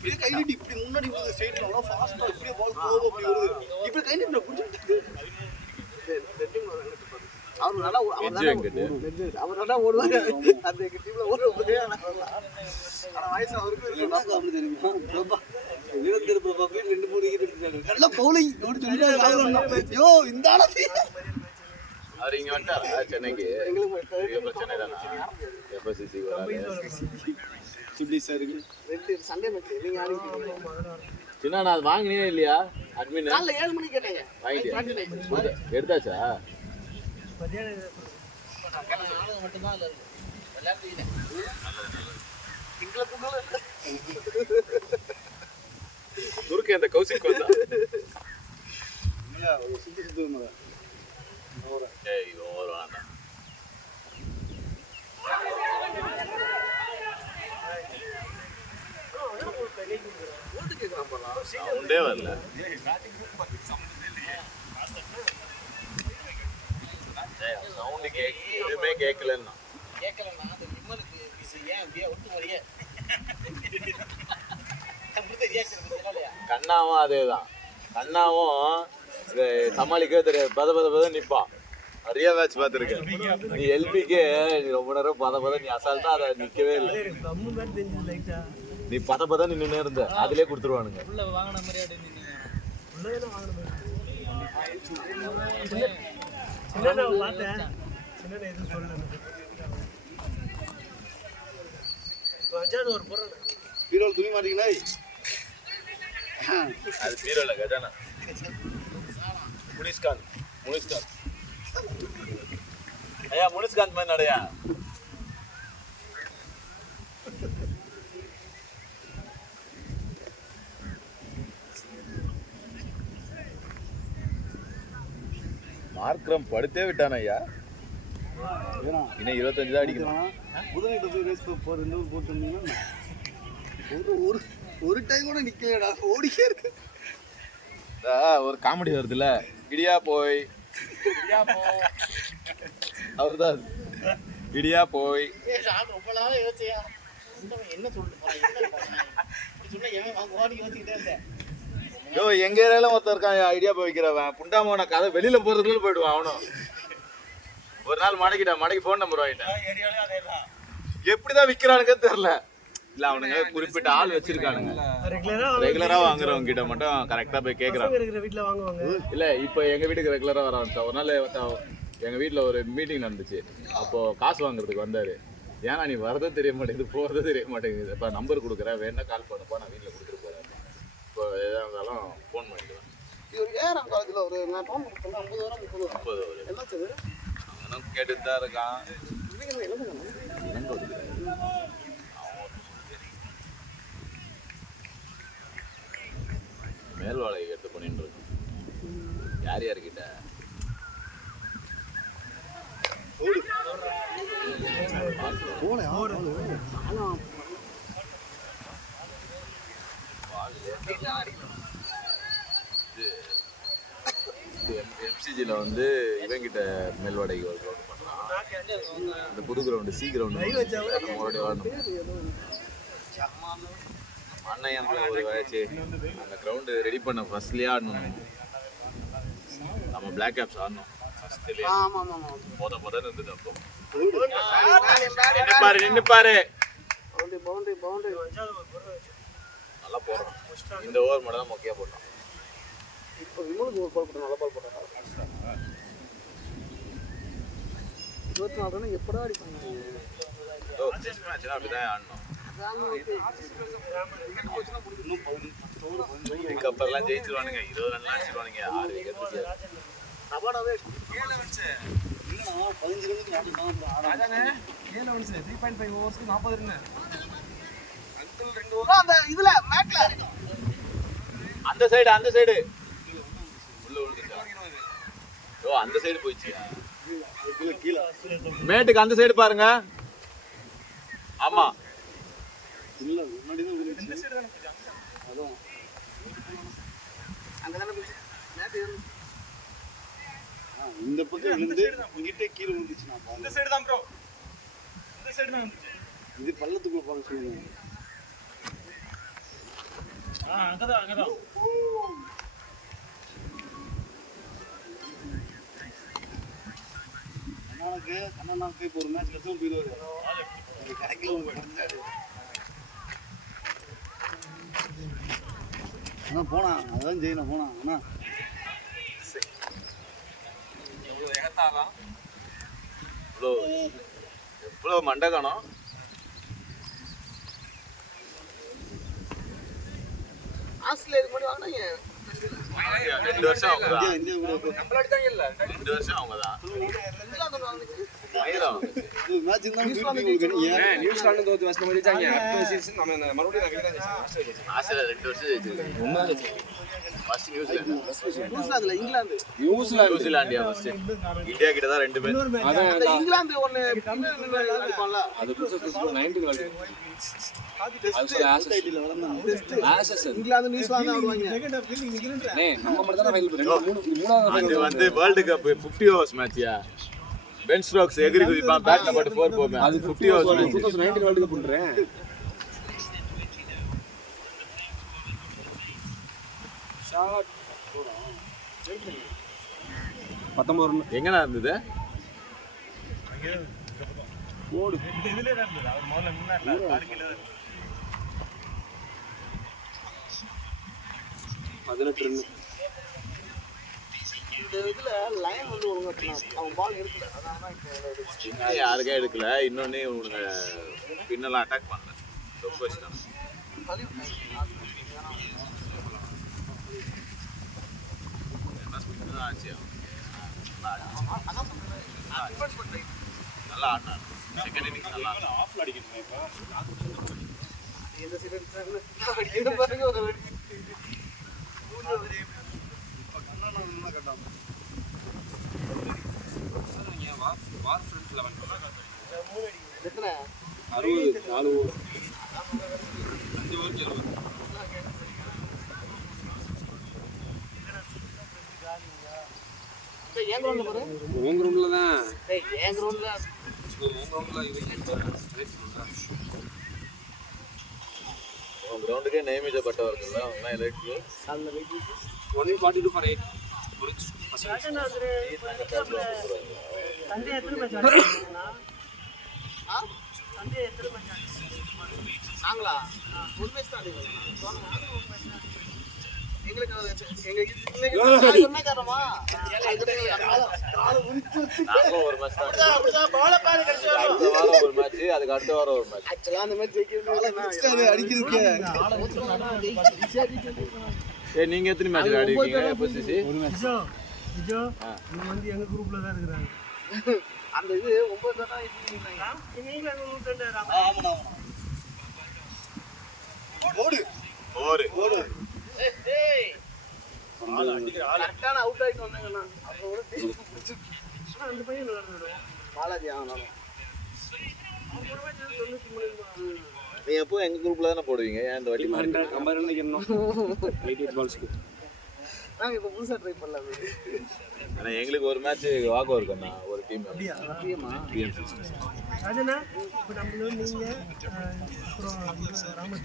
இது கை நீட்டி இப்படி முன்னாடி வந்து ஸ்ட்ரைட்ல ஃபாஸ்டா இப்படியே பால் போகும் அப்படி வருது. இப்படி கை நீட்டி புடிச்சிட்டு அவர் நல்லா ஓடுவாரு. அந்த டீம்ல ஓடுவாரு. ஆனா வயசு அவருக்கு என்ன காமெடி தெரியுமா? பாப்பா வீரத்தர் பாப்பா போய் 2-3 விக்கெட் எடுத்துட்டாரு. நல்ல பவுலிங் நோடி சொல்லிட்டாரு. ஐயோ இந்த ஆளே அவர் இங்க வந்துட்டாரா சென்னைக்கு? எங்களுக்கு பிரச்சனை தானா? எஃப்எஸ்சி சுப்டி சார் ரெண்டு சண்டே மேட்ச் நீங்க ஆடிட்டீங்க. சின்ன நான் அது வாங்கினே இல்லையா? அட்மின் காலைல 7 மணிக்கு கேட்டேங்க. வாங்கிட்டியா? எடுத்தாச்சா? நாடகம் மட்டும்தான் இல்ல இருக்கு. விளையாடுறீங்க. துருக்கே அந்த கௌசிக் வந்தா. இல்ல சுத்தி சுத்தி வந்தா. ஏய் ஓவர் வாடா. சவுண்டே வரல. சவுண்ட் எதுவுமே கேட்கலன்னா அந்த விமலுக்கு ஏன் அப்படியே ஒட்டு வரையே கண்ணாவும் அதேதான். கண்ணாவும் சமாளிக்கவே தெரியாது, பத நிப்பான். நிறைய மேட்ச் பார்த்துருக்கேன். நீ எல்பிக்கே நீ ரொம்ப நேரம் பத நீ அசால்ட்டா அதை நிக்கவே இல்லை. நீ பத நின்னுனே இருந்த அதுலயே கொடுத்துருவானுங்க. உள்ள வாங்கின மாதிரி உள்ளதான் வாங்கணும். சின்ன பார்த்தேன், சின்ன எதுவும் சொல்லல. அஞ்சாவது ஒரு பொருள் பீரோல் துணி மாட்டீங்களா? அது பீரோல கஜானா. முனிஸ்காந்த் ஐயா, முனிஸ்காந்த் மாதிரி நடையா. மார்க்ரம் படுத்தே விட்டான ஐயா. இன்னும் 25 தான் அடிக்கலாம். முதலிட்ட போய் ரேஸ் போ 2 ஊர் போட்டு வந்தீங்கன்னா ஒரு டைம் கூட நிக்கலடா, ஓடிக்கே இருக்கு. ஒரு காமெடி வருதுல்ல, இடியா போய் அவர்தான் இடியா போய். ரொம்ப நாளா யோசிச்சியா என்ன சொல்லிட்டு யோசிச்சுக்கிட்டே இருந்தேன். யோ, எங்க ஏரியால ஒருத்தர் இருக்கான் ஐடியா போய் வைக்கிறவன். புண்டாமோன கதை வெளியில போறதுக்குள்ள போயிடுவான் அவனும். ஒரு நாள் மடக்கி ஃபோன் நம்பர் வாங்கிட்டேன். எப்படிதான் விக்கிறானுங்க தெரியல. இல்ல அவனுங்க குறிப்பிட்ட ஆள் வச்சிருக்கானுங்க, ரெகுலரா வாங்குறவங்க கிட்ட மட்டும் கரெக்டா போய் கேக்குறாங்க. வீட்டுல வாங்குவாங்க. இல்ல இப்ப எங்க வீட்டுக்கு ரெகுலரா வர வந்துட்டா. ஒரு நாள் எங்க வீட்டுல ஒரு மீட்டிங் நடந்துச்சு. அப்போ காசு வாங்குறதுக்கு வந்தாரு. ஏன்னா நீ வரதும் தெரிய மாட்டேங்குது, போறதும் தெரிய மாட்டேங்குது. இப்ப நம்பர் கொடுக்குறேன், வேணா கால் பண்ணப்போ நான் வீட்டுல கொடுத்துட்டு போறேன். இப்போ எதா இருந்தாலும் ஃபோன் பண்ணிடுவேன். இவர் ஏறாம் காலத்துல ஒரு நான் ஃபோன் பண்ணா 50 வரும் 30 வரும். என்ன சொல்லுது? அவனும் கேட்டுட்டு தான் இருக்கான். மேல் வாடகை எடுத்து பண்ணிட்டு இருக்கோம். யார் யார்கிட்ட எம்சிஜியில் வந்து இவங்கிட்ட மேல் வாடகை ஒரு கிரவுண்ட் பண்ணுறான். இந்த புது கிரவுண்டு சி கிரவுண்டு மறுபடியும் வரணும். அண்ணன் ஒரு வயசு அந்த கிரவுண்டு ரெடி பண்ண ஃபர்ஸ்ட்லேயே ஆடணும். நம்ம பிளாக் கேப்ஸ் ஆடணும் ஃபர்ஸ்ட்லேயே. மொதல் இருந்தது. அப்போ நின்று பாரு நல்லா போடுறோம். இந்த ஓவர் மட்டும் தான் மொக்கையா போட்டோம். இப்போ விமலுக்கு ஒரு பால் போட்டோம், நல்ல பால் போட்டோம். 24 ரன் எப்படா அடிப்பாங்க? டெஸ்ட் மேட்ச்னா அப்படிதான் ஆடணும். இதுக்கப்புறம்லாம் ஜெயிச்சிருவானுங்க, 20 ரன்லாம் அடிச்சிருவானுங்க. 6 விக்கெட் அபாடாவே 7 ரன்ஸ் இல்லைண்ணா, 15 ரன்னுக்கு அதானே 7 ரன்ஸ் 3.5 ஓவர்ஸ்க்கு 40 ரன். அங்கிள் 2 bro, அந்த இதுல மேட்ல அந்த சைடு உள்ள விழுந்துச்சா? ஓ, அந்த சைடு போயிடுச்சு. கீழே மேட்டுக்கு அந்த சைடு பாருங்க. ஆமா, இல்ல முன்னாடி தான் விழுந்துச்சு. அதான் அங்க தான மேட் இந்த பக்கம் விழுந்து இங்கிட்டே கீழே விழுந்துச்சு. நான் பாருங்க இந்த சைடு தான் ப்ரோ, இந்த சைடு தான் வந்துச்சு. இது பள்ளத்துக்குள்ள பார்க்க சொல்லுங்க. அங்கதான் கண்ணனாக்கு இப்போ ஒரு மேட்ச் லட்சம் போயிடுவாரு. கிடைக்கல அண்ணா போனா அதான் செய்யணும். போனா அண்ணா எவ்வளவு எகத்தாலாம் எவ்வளோ மண்டை காணும். ஆஸ்திரேலியா முன்னாடி வாங்குனாங்க 2 வருஷம் அவங்க தான். இந்தியா கூட நம்மளாடி தான் இல்ல 2 வருஷம் அவங்க தான். இங்கிலாந்து வாங்குச்சு. இது மேட்ச் இருந்தாலும் நியூசிலாந்து தோத்து வெஸ்ட் மாதிரி ஜாங்க. அடுத்த சீசன் நம்ம மறுபடியும் நான் வீரா ஜெயிச்சேன். ஆஸ்திரேலியா 2 வருஷம் ஜெயிச்சிருக்கு. ஃபர்ஸ்ட் நியூசிலாந்துல இங்கிலாந்து நியூசிலாண்டியா ஃபர்ஸ்ட். இந்தியா கிட்ட தான் 2 பேர். அந்த இங்கிலாந்து ஒன்னு அடிப்பான்ல அது 90 விளையாடு. இங்கிலாந்து நியூசிலாந்து ஆடுவாங்க. நம்ம மட்டும் தான் ஃபைனல் போறோம். மூணாவது அது வந்து வேர்ல்ட் கப் 50 ஓவர்ஸ் மேட்ச்யா. பென் ஸ்ட்ரோக்ஸ் எகிரி குதிப்பான், பேட்ல போட்டு 4 போமே. அது 50 ஓவர்ஸ் மேட்ச். 2019 வேர்ல்ட் கப் பண்றேன். ஷாட் 19 ரன் எங்கனா இருந்தது? ஓடு இதுலயே தான் இருந்தது. அவர் முதல்ல முன்னாடி 18 ரன் இந்த இதுல லைன் வந்து ஒழுங்கா அவன் பால் எடுக்கல அதான் இன்னும் யாருக்கே எடுக்கல இன்னொன்னு உனக்கு பின்னெல்லாம் அட்டாக் பண்ணல ரொம்ப வச்சுட்டாங்க ஆச்சு நல்லா ஆடினார் செகண்ட் இன்னிங்ஸ் நல்லா ஆஃப்ல அடிக்கணும் இப்போ இந்த செகண்ட் பாருங்க ஒரு வார் ஃப்ரண்ட் 11 எத்தனை 60 4 ஓவர் 5 ஓவர் 70 ஏன் கிரவுண்ட்ல பாரு உங்க கிரவுண்ட்ல தான் டேய் ஏன் கிரவுண்ட்ல உங்க கிரவுண்ட்ல உன் கிரவுண்டுக்கே நியமிக்கப்பட்டவர்கள் தான் அவங்க எலக்ட்ரு கால்ல வெயிட் 142 for 8 முடிச்சு சண்டே எத்தனை மேட்ச் ஆடுறீங்களா? சண்டே எத்தனை மேட்ச் ஆடுறீங்க? நாங்களா ஒரு மேட்ச் தான் எங்களுக்கு எங்களுக்கு என்ன காரணமா நாங்களும் ஒரு மேட்ச் தான் அடுத்த வாரம் ஒரு மேட்ச் அதுக்கு அடுத்த வாரம் ஒரு மேட்ச் ஆக்சுவலா அந்த மேட்ச் ஜெயிக்கிறது அடிக்கிறதுக்கு ஏய் நீங்க எத்தனை மேட்ச் ஆடிருக்கீங்க எஃப்சிசி விஜோ விஜோ இவங்க வந்து எங்க குரூப்ல தான் இருக்கிறாங்க. அந்த இது 9 தானா நீங்க ஆமாண்ணா ஓடு ஓடு ஓடு ஏய் கரெக்டான அவுட் ஆயிட்டு வந்தாங்கண்ணா அப்புறம் ஒரு டீம் அந்த பையன் நல்லா விளையாடுவான். பாலாஜி ஆனாலும் அவன் ஒரு மேட்ச் 93 நீ எப்போ எங்க குரூப்ல தானே போடுவீங்க ஏன் இந்த வாட்டி மாறிட்டீங்க? நம்ம நினைக்கணும் 88 பால்ஸ்க்கு நாங்க இப்ப புதுசா ட்ரை பண்ணலாம் ஆனா எங்களுக்கு ஒரு மேட்ச் வாக்கோ இருக்குண்ணா ஒரு டீம் அப்படியேமா ராஜனா இப்போ நம்மள நீங்க அப்புறம் ராமதி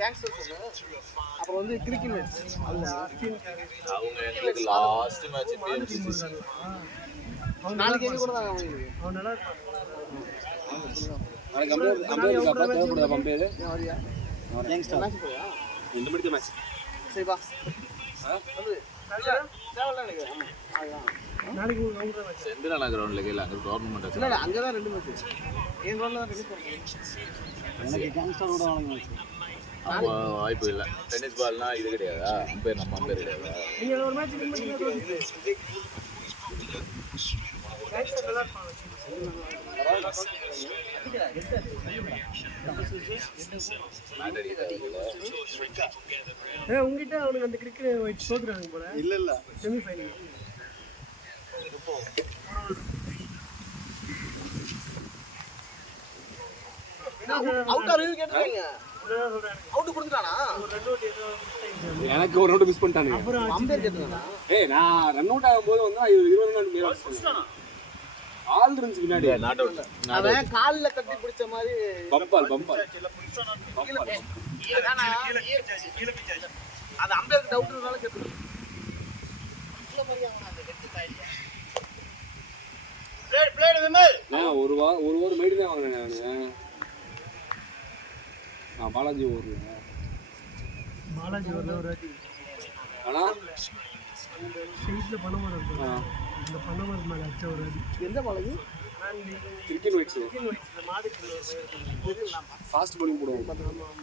கேன்சல் பண்ணு அப்புறம் வந்து கிரிக்கெட் மேட்ச் அந்த அஸ்டின் அவங்க எங்களுக்கு லாஸ்ட் மேட்ச் பிஎம்சிசி நாளைக்கு எங்க கூட தான் அவங்களுக்கு அவன் நல்லா இருப்பான். நாளைக்கு அம்பேர் அப்பா தேவைப்படுதா பம்பேர் வரியா யங்ஸ்டர் மேட்ச் போறியா 2 மணிக்கு மேட்ச் சரி பா வந்து தேவல நினைக்கிறேன் நாளைக்கு அவங்க மேட்ச் செந்திரனா கிரவுண்ட்ல கேல அங்க டோர்னமெண்ட் இல்ல அங்க தான் ரெண்டு மேட்ச் என் ரோல்ல தான் ரெண்டு போறோம் எனக்கு கேங்ஸ்டரோட வாங்க வாய்ப்பு இல்லை டென்னிஸ் பால்னா இது கிடையாதா அம்பேர் நம்ம அம்பேர் கிடையாதா நீங்க ஒரு மேட்ச் வின் பண்ணீங்கன்னா மேட்ச் நல்லா இருப்பான். மேட் அடிக்கிறாங்க உங்ககிட்ட அவனுக்கு அந்த கிரிக்கெட் தோத்துறாங்க போல இல்ல இல்ல செமி ஃபைனல். அவுட் ஆர் கேட்றீங்க அவுட் கொடுத்துட்டானா எனக்கு ஒரு நோட் மிஸ் பண்ணிட்டானுங்க. அப்புறம் அம்பேர் கேட்றானா ஏய் நான் ரன் அவுட் ஆகும்போது வந்து 20 ரன் மேல அடிச்சிட்டான். ஆல் இருந்துச்சு பின்னாடி நாட் அவுட் அவன் கால்ல தட்டி பிடிச்ச மாதிரி பம்பால் அது அம்பேருக்கு டவுட் இருந்தாலும் கேட்டு நான் ஒரு ஓவர் மைடு தான் வாங்கினேன் நானு. நான் பாலாஜி ஓவர்ல பாலாஜி ஒரு வாட்டி ஆனா ஸ்ட்ரீட்ல பணமரம் இருக்கு அந்த பணமரம் மேல அடிச்ச ஒரு வாட்டி எந்த பாலாஜி கிரிக்கெட் வைட்ஸ் ஃபாஸ்ட் பவுலிங் போடுவோம்.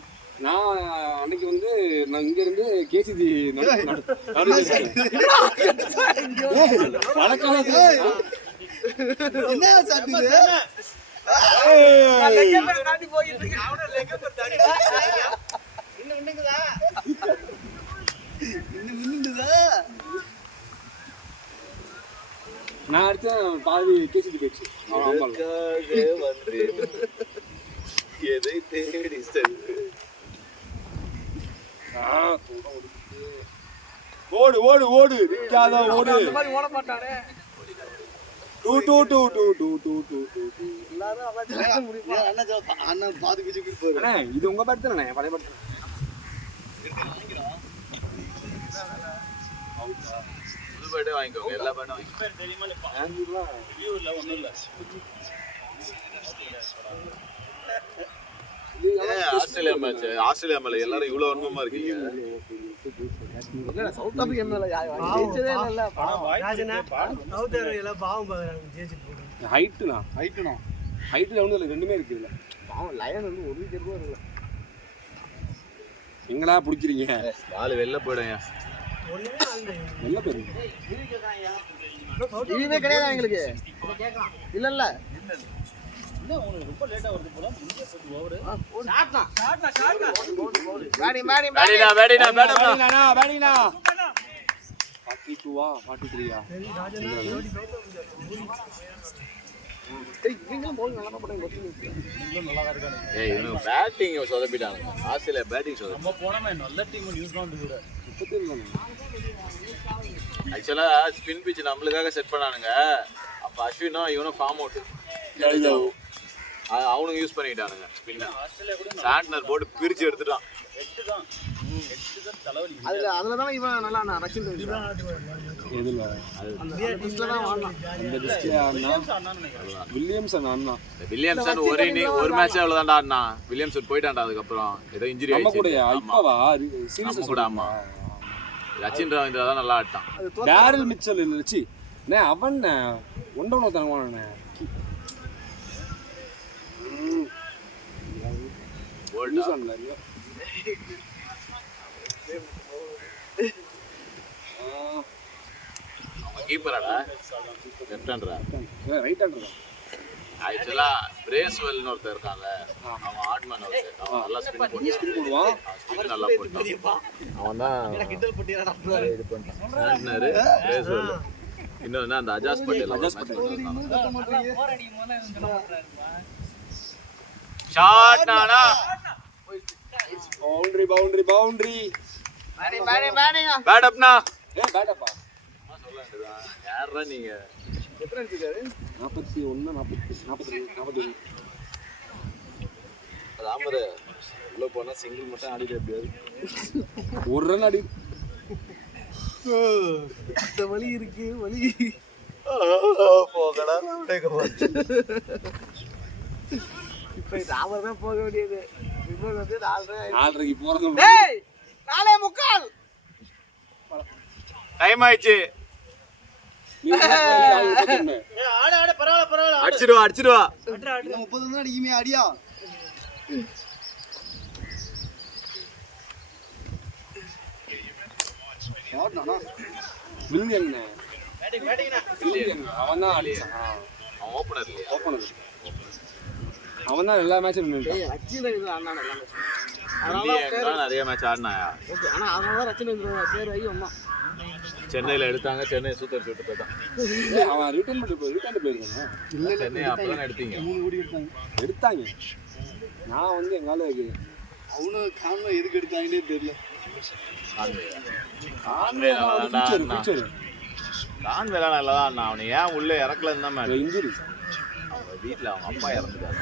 நான் அன்னைக்கு வந்து நான் இங்க இருந்து கேசிஜி என்ன சாப்பிட்டு தாண்டி போயிட்டு இருக்கேன் அவனோட லெக்கப் தாண்டி இன்னும் இன்னுங்குதா நின்னுதா நான் அடிச்சேன் பாதி கேசிஜி போயிடுச்சு. எதை தேடி சென்று ஓடு ஓடு ஓடு நிக்காத ஓடு. அந்த மாதிரி ஓட மாட்டானே டூ டூ டூ டூ டூ டூ டூ டூ. எல்லாரும் அவன் முடியும் அண்ணன் பாதி பிச்சு போயிரு அண்ணே இது உங்க பேட் தானே பழைய பேட் புது பேட்டே வாங்கிக்கோங்க எல்லா பேட்டும் வாங்கிக்கோங்க ஆஸ்திரேலியா மேட்ச் ஆஸ்திரேலியா மேல எல்லாரும் இவ்வளவு வன்மமா இருக்கீங்க சவுத் ஆப்பிரிக்கா மேல ஜெயிச்சதே இல்ல ராஜனா சவுத் அரேபியால பாவம் பாக்குறாங்க ஜெயிச்சிட்டு போறாங்க. ஹைட்டுண்ணா ஹைட்டில் ஒன்றும் இல்லை, ரெண்டுமே இருக்குது இல்லை. பாவம் லயன் வந்து ஒரு விக்கெட் கூட இல்ல. எங்கடா பிடிக்கிறீங்க? பால் வெளில போயிடுங்க. ஒண்ணுமே ஆகல. நல்ல பேர் இதுவே கிடையாது எங்களுக்கு. இல்ல இல்ல பேடினா 42-ஆ 43-ஆ? சரி ராஜனா ஜோடி சவுத் ஏய் இவனுக்கு பேட்டிங் சொதப்பிட்டானுங்க. ஆஸ்திரேலியா பேட்டிங் சொதப்பி. ஆக்சுவலா ஸ்பின் பிட்ச் நம்மளுக்காக செட் பண்ணானுங்க. அப்ப அஸ்வினும் இவனும் ஃபார்ம் அவுட் அவனுங்க யூஸ் பண்ணிட்டானுங்க ஸ்பின்ன. சாண்ட்னர் போட்டு பிரிச்சு எடுத்துட்டான். அதுலதான் இவன் நல்லா ரச்சின் எதுல? அந்த லிஸ்ட்லதான் வாழலாம். அந்த லிஸ்ட்ல வில்லியம்சன் அண்ணா. வில்லியம்சன் ஒரு மேட்ச் அவ்வளவுதான்டா அண்ணா. வில்லியம்சன் போயிட்டான்டா. அதுக்கப்புறம் ஏதோ இன்ஜுரி நம்ம கூட இப்பவா நம்ம சீரியஸ் கூட. ஆமா ரச்சின் ரவீந்திரா தான் நல்லா ஆட்டான். டேரில் மிச்சல் இல்லச்சி நே அவன் ஒண்டவன தரவானே. போல்டா கீப்பராடா லெஃப்ட் ஹேண்டரா ரைட் ஹேண்டரா? ஆக்சுவலா பிரேஸ்வெல்னு ஒருத்தர் இருக்கான்ல, அவன் ஆட்மேன் ஒருத்தர். அவன் நல்லா ஸ்பின் போடுவான். ஸ்பின் நல்லா போட்டான். அவன் தான் இது பண்ணிட்டான். Santner, Bracewell. இன்னொன்னு அந்த அஜாஸ் பட்டேல். ஷாட் நானா பவுண்டரி பேட் அப்னா. பேட் அப்பா யாரா நீங்க? எத்தனை அடிச்சிருக்காரு? 41 42 ராமரு உள்ள போனா சிங்கிள் மட்டும் ஆடிட்டு எப்படியாவது ஒரு ரன் அடி. இந்த வலி இருக்கு வலி. போகடா இப்ப ராமர் தான் போக வேண்டியது. விமல் வந்து 4:30 போறது. 4:45 டைம் ஆயிடுச்சு. அடிச்சிடுவா 30 தான் அடிக்குமே அடியா. அவன் தான் அடிச்சான். அவன் ஓபனர் இல்லையா? ஓபனர் அவன் தான் எல்லா மேட்சும் நின்னுட்டான். ரச்சின் ரவீந்திரா ஆடினான் எல்லா மேட்சும். அதனால நிறைய மேட்ச் ஆடினாயா? ஓகே, ஆனா அதனால ரச்சின் ரவீந்திரா பேர் ஆகி வந்தான். சென்னையில எடுத்தாங்க. சென்னை சூப்பர் சுட்டு போயிட்டான். அவன் ரிட்டர்ன் போயிருக்கானே. சென்னை அப்பதான் எடுத்தீங்க. 3 கோடி எடுத்தாங்க. நான் வந்து எங்கால அவனும் காரணம் எதுக்கு எடுத்தாங்கன்னே தெரியல. கான்வேலா நல்லா தான் ஆடினான். அவனை ஏன் உள்ள இறக்கலன்னு தான் மேடம். இன்ஜுரி. அவங்க வீட்டில் அவங்க அப்பா இறந்துட்டாரு.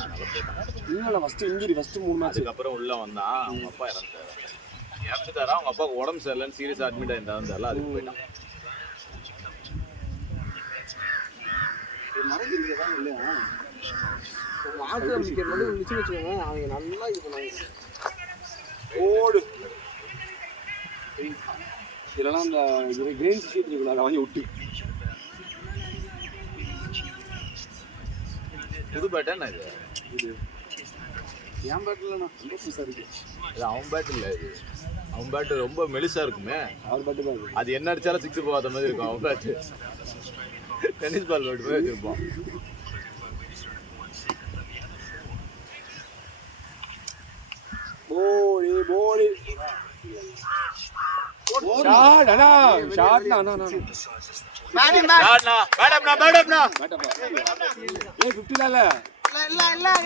அதனால போயிட்டான். இல்லை ஃபர்ஸ்ட் இன்ஜுரி ஃபர்ஸ்ட் 3 மேட்ச். அதுக்கப்புறம் உள்ள வந்தான். அவங்க அப்பா இறந்துட்டாரா. அவங்க அப்பாவுக்கு உடம்பு சரியில்லைன்னு சீரியஸ் அட்மிட் ஆயிருந்தாலும் அதுக்கு போயிட்டான். மறைக்கிறதுதான் இல்லையா? மார்க் விக்கெட் வந்து மிச்சம் வச்சுக்கோங்க. அவங்க நல்லா இது பண்ணுவாங்க. ஓடு இதெல்லாம் அந்த கிரெயின் ஷீட் இருக்குல்ல அதை வாங்கி விட்டு. புது பேட் என்ன இது? இது என் பேட் இல்லைண்ணா. ரொம்ப புதுசாக இருக்கு. இது அவன் பேட் இல்லை. இது அவன் பேட்டு ரொம்ப மெலிசா இருக்குமே. அவர் பேட்டு தான் இருக்கு. அது என்ன அடிச்சாலும் 6 போகாத மாதிரி இருக்கும் அவன் பேட்டு. டென்னிஸ் பால் பேட்டு போய் வச்சிருப்பான். போடி ஷாட் அண்ணா ஷாட் அண்ணா பேட் அப்னா ஏ 50 இல்ல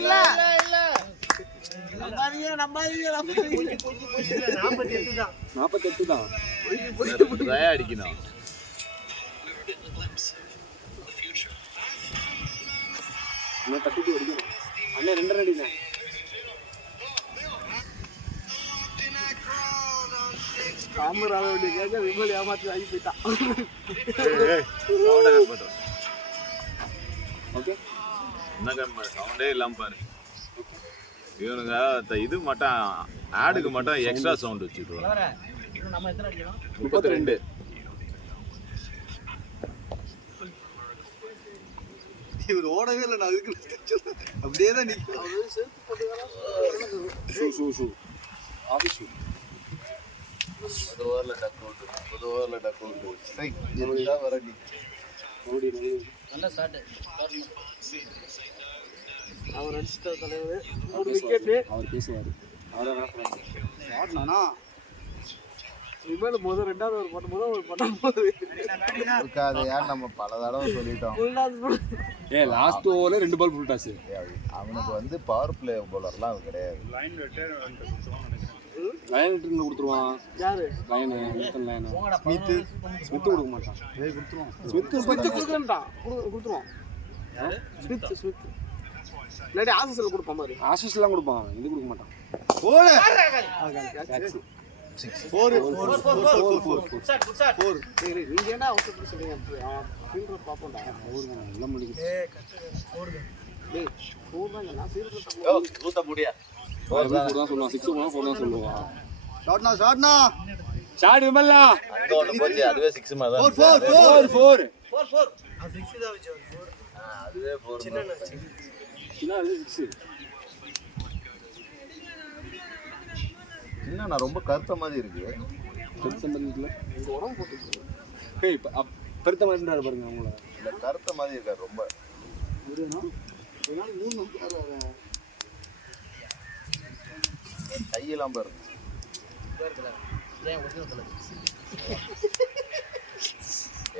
இல்ல நம்பாதீங்க 48 தான் தயா அடிக்கணும். இன்னும் தட்டிட்டு அடிக்கணும். அண்ணா 2 ரன் அடிங்க. ராமர் ஆட வேண்டிய கேட்க விமல் ஏமாற்றி ஆகி போயிட்டான். ஓகே என்ன சவுண்டே இல்லாம பாரு. இவனுங்க இது மட்டும் ஆடுக்கு மட்டும் எக்ஸ்ட்ரா சவுண்ட் வச்சுட்டு நம்ம எத்தனை அடிக்கணும்? 32. இவர் ஓடவே இல்லை, நான் அதுக்கு அப்படியே தான் நிற்கும். அவரு செருப்பு போட்டுக்கலாம். Shoe office shoe. ஒரு ஓவரில் டக் அவுட். சரி, இதுதான் வர நீ. நல்ல ஸ்டார்ட். அவர் அடிச்சிட்ட தலைவர் 3 விக்கெட். அவர் பேசுவார். ஆடினானா இனிமேல் முதல் 2வது ஓவர் போடும்போது ஒரு பண்ணும்போது இருக்காதையா, நம்ம பல தடவை சொல்லிட்டோம். லாஸ்ட் ஓவரில் 2 பால் ஃபுல் டாஸ். அவனுக்கு வந்து பவர் பிளே பவுலர்லாம் அவன் கிடையாது. லைன் ரிட்டர்ன் கொடுத்துருவான். யாரு? லைன் ஸ்மித் கொடுக்க மாட்டான். ஸ்மித் கொடுக்கலன்டா. கொடுத்துருவான். ஸ்மித் இல்லாட்டி ஆசிஸ்ல கொடுப்பான் பாரு. ஆசிஸ்லாம் கொடுப்பான், இது கொடுக்க மாட்டான். ஓடு. நீங்க என்ன அவசரப்பட்டு சொல்றீங்க? ஃபீல்டர் பாப்போம்டா. நல்ல முடிக்கு. டேய், போடுறாங்க. நான் ஃபீல்டர் தூத்த முடியா தான் சொல்லுவான். 6 போனா 4 தான் சொல்லுவான். ஷாட்னா ஷாட் விமல்லா. அங்க ஒண்ணு போச்சு, அதுவே 6 மாதிரி தான். 4 அது 6 தான் வச்சு. அதுவே 4. சின்ன 6. என்ன நான் ரொம்ப கருத்த மாதிரி இருக்கு. பெருத்த மாதிரி இருக்குல்ல. இந்த உடம்பு போட்டு. ஏய் பெருத்த மாதிரி இருந்தாரு பாருங்க அவங்கள. இல்ல கருத்த மாதிரி இருக்காரு ரொம்ப. கையெல்லாம் பாருங்க.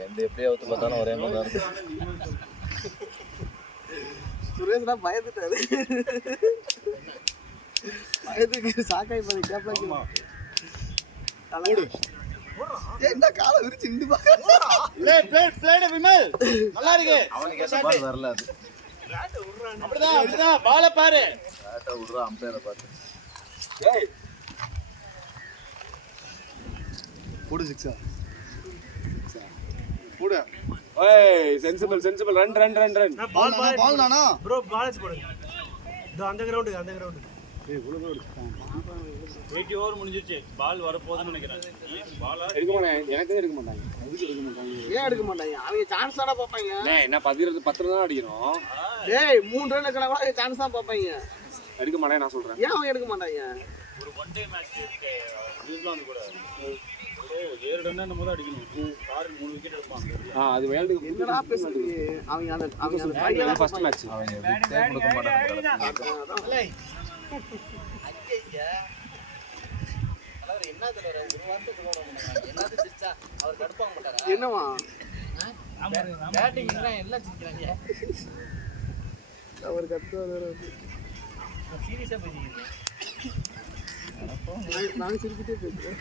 எந்த எப்படியா ஒத்து பார்த்தாலும் ஒரே மாதிரி தான் இருக்கு. சுரேஷ்னா பயந்துட்டாரு. பயந்துக்கு சாக்காய் பாரு. கேப்ல என்ன காலை விரிச்சு நின்று பாக்க. விமல் நல்லா இருக்கு. அவனுக்கு ஏத்த பால் வரல. அது அப்படிதான் பால பாரு. பேட்டை விடுறா அம்பையரை பார்த்து. போடு 6 போடு. ஏய் சென்சிபிள் ரன். பால் நானா ப்ரோ பாலச் போடுங்க. இதோ அந்த கிரவுண்ட். ஏய் இவ்வளவு ஓடு. 80 ஓவர் முடிஞ்சிருச்சு. பால் வர போகுதுன்னு நினைக்கிறேன். பால் எடுக்க மாட்டாங்க. எனக்கு எடுக்க மாட்டாங்க. அதுக்கு எடுக்க மாட்டாங்க. ஏன் எடுக்க மாட்டாங்க? அவங்க சான்ஸ் தான பாப்பாங்க. ஏய் என்ன 10 தான் அடிக்கணும். டேய் 3 ரன் எடுக்கனா கூட சான்ஸ் தான் பாப்பாங்க. எடுக்க மாட்டேன் நான் சொல்றேன். ஏன் அவங்க எடுக்க மாட்டாங்க? ஒரு ஒன் டே மேட்ச் நியூசிலாந்து கூட 7 ரன் அந்த போது அடிக்கணும். 3 விக்கெட் எடுப்பாங்க. அது வேல்டுக்கு என்னடா பேசுறீங்க? அவங்க அந்த ஃபர்ஸ்ட் மேட்ச். அவங்க விக்கெட்டே கொடுக்க மாட்டாங்க. என்னவா? அவர் கத்துவாரு. நான் சிரிக்கிட்டே பேசுறேன்.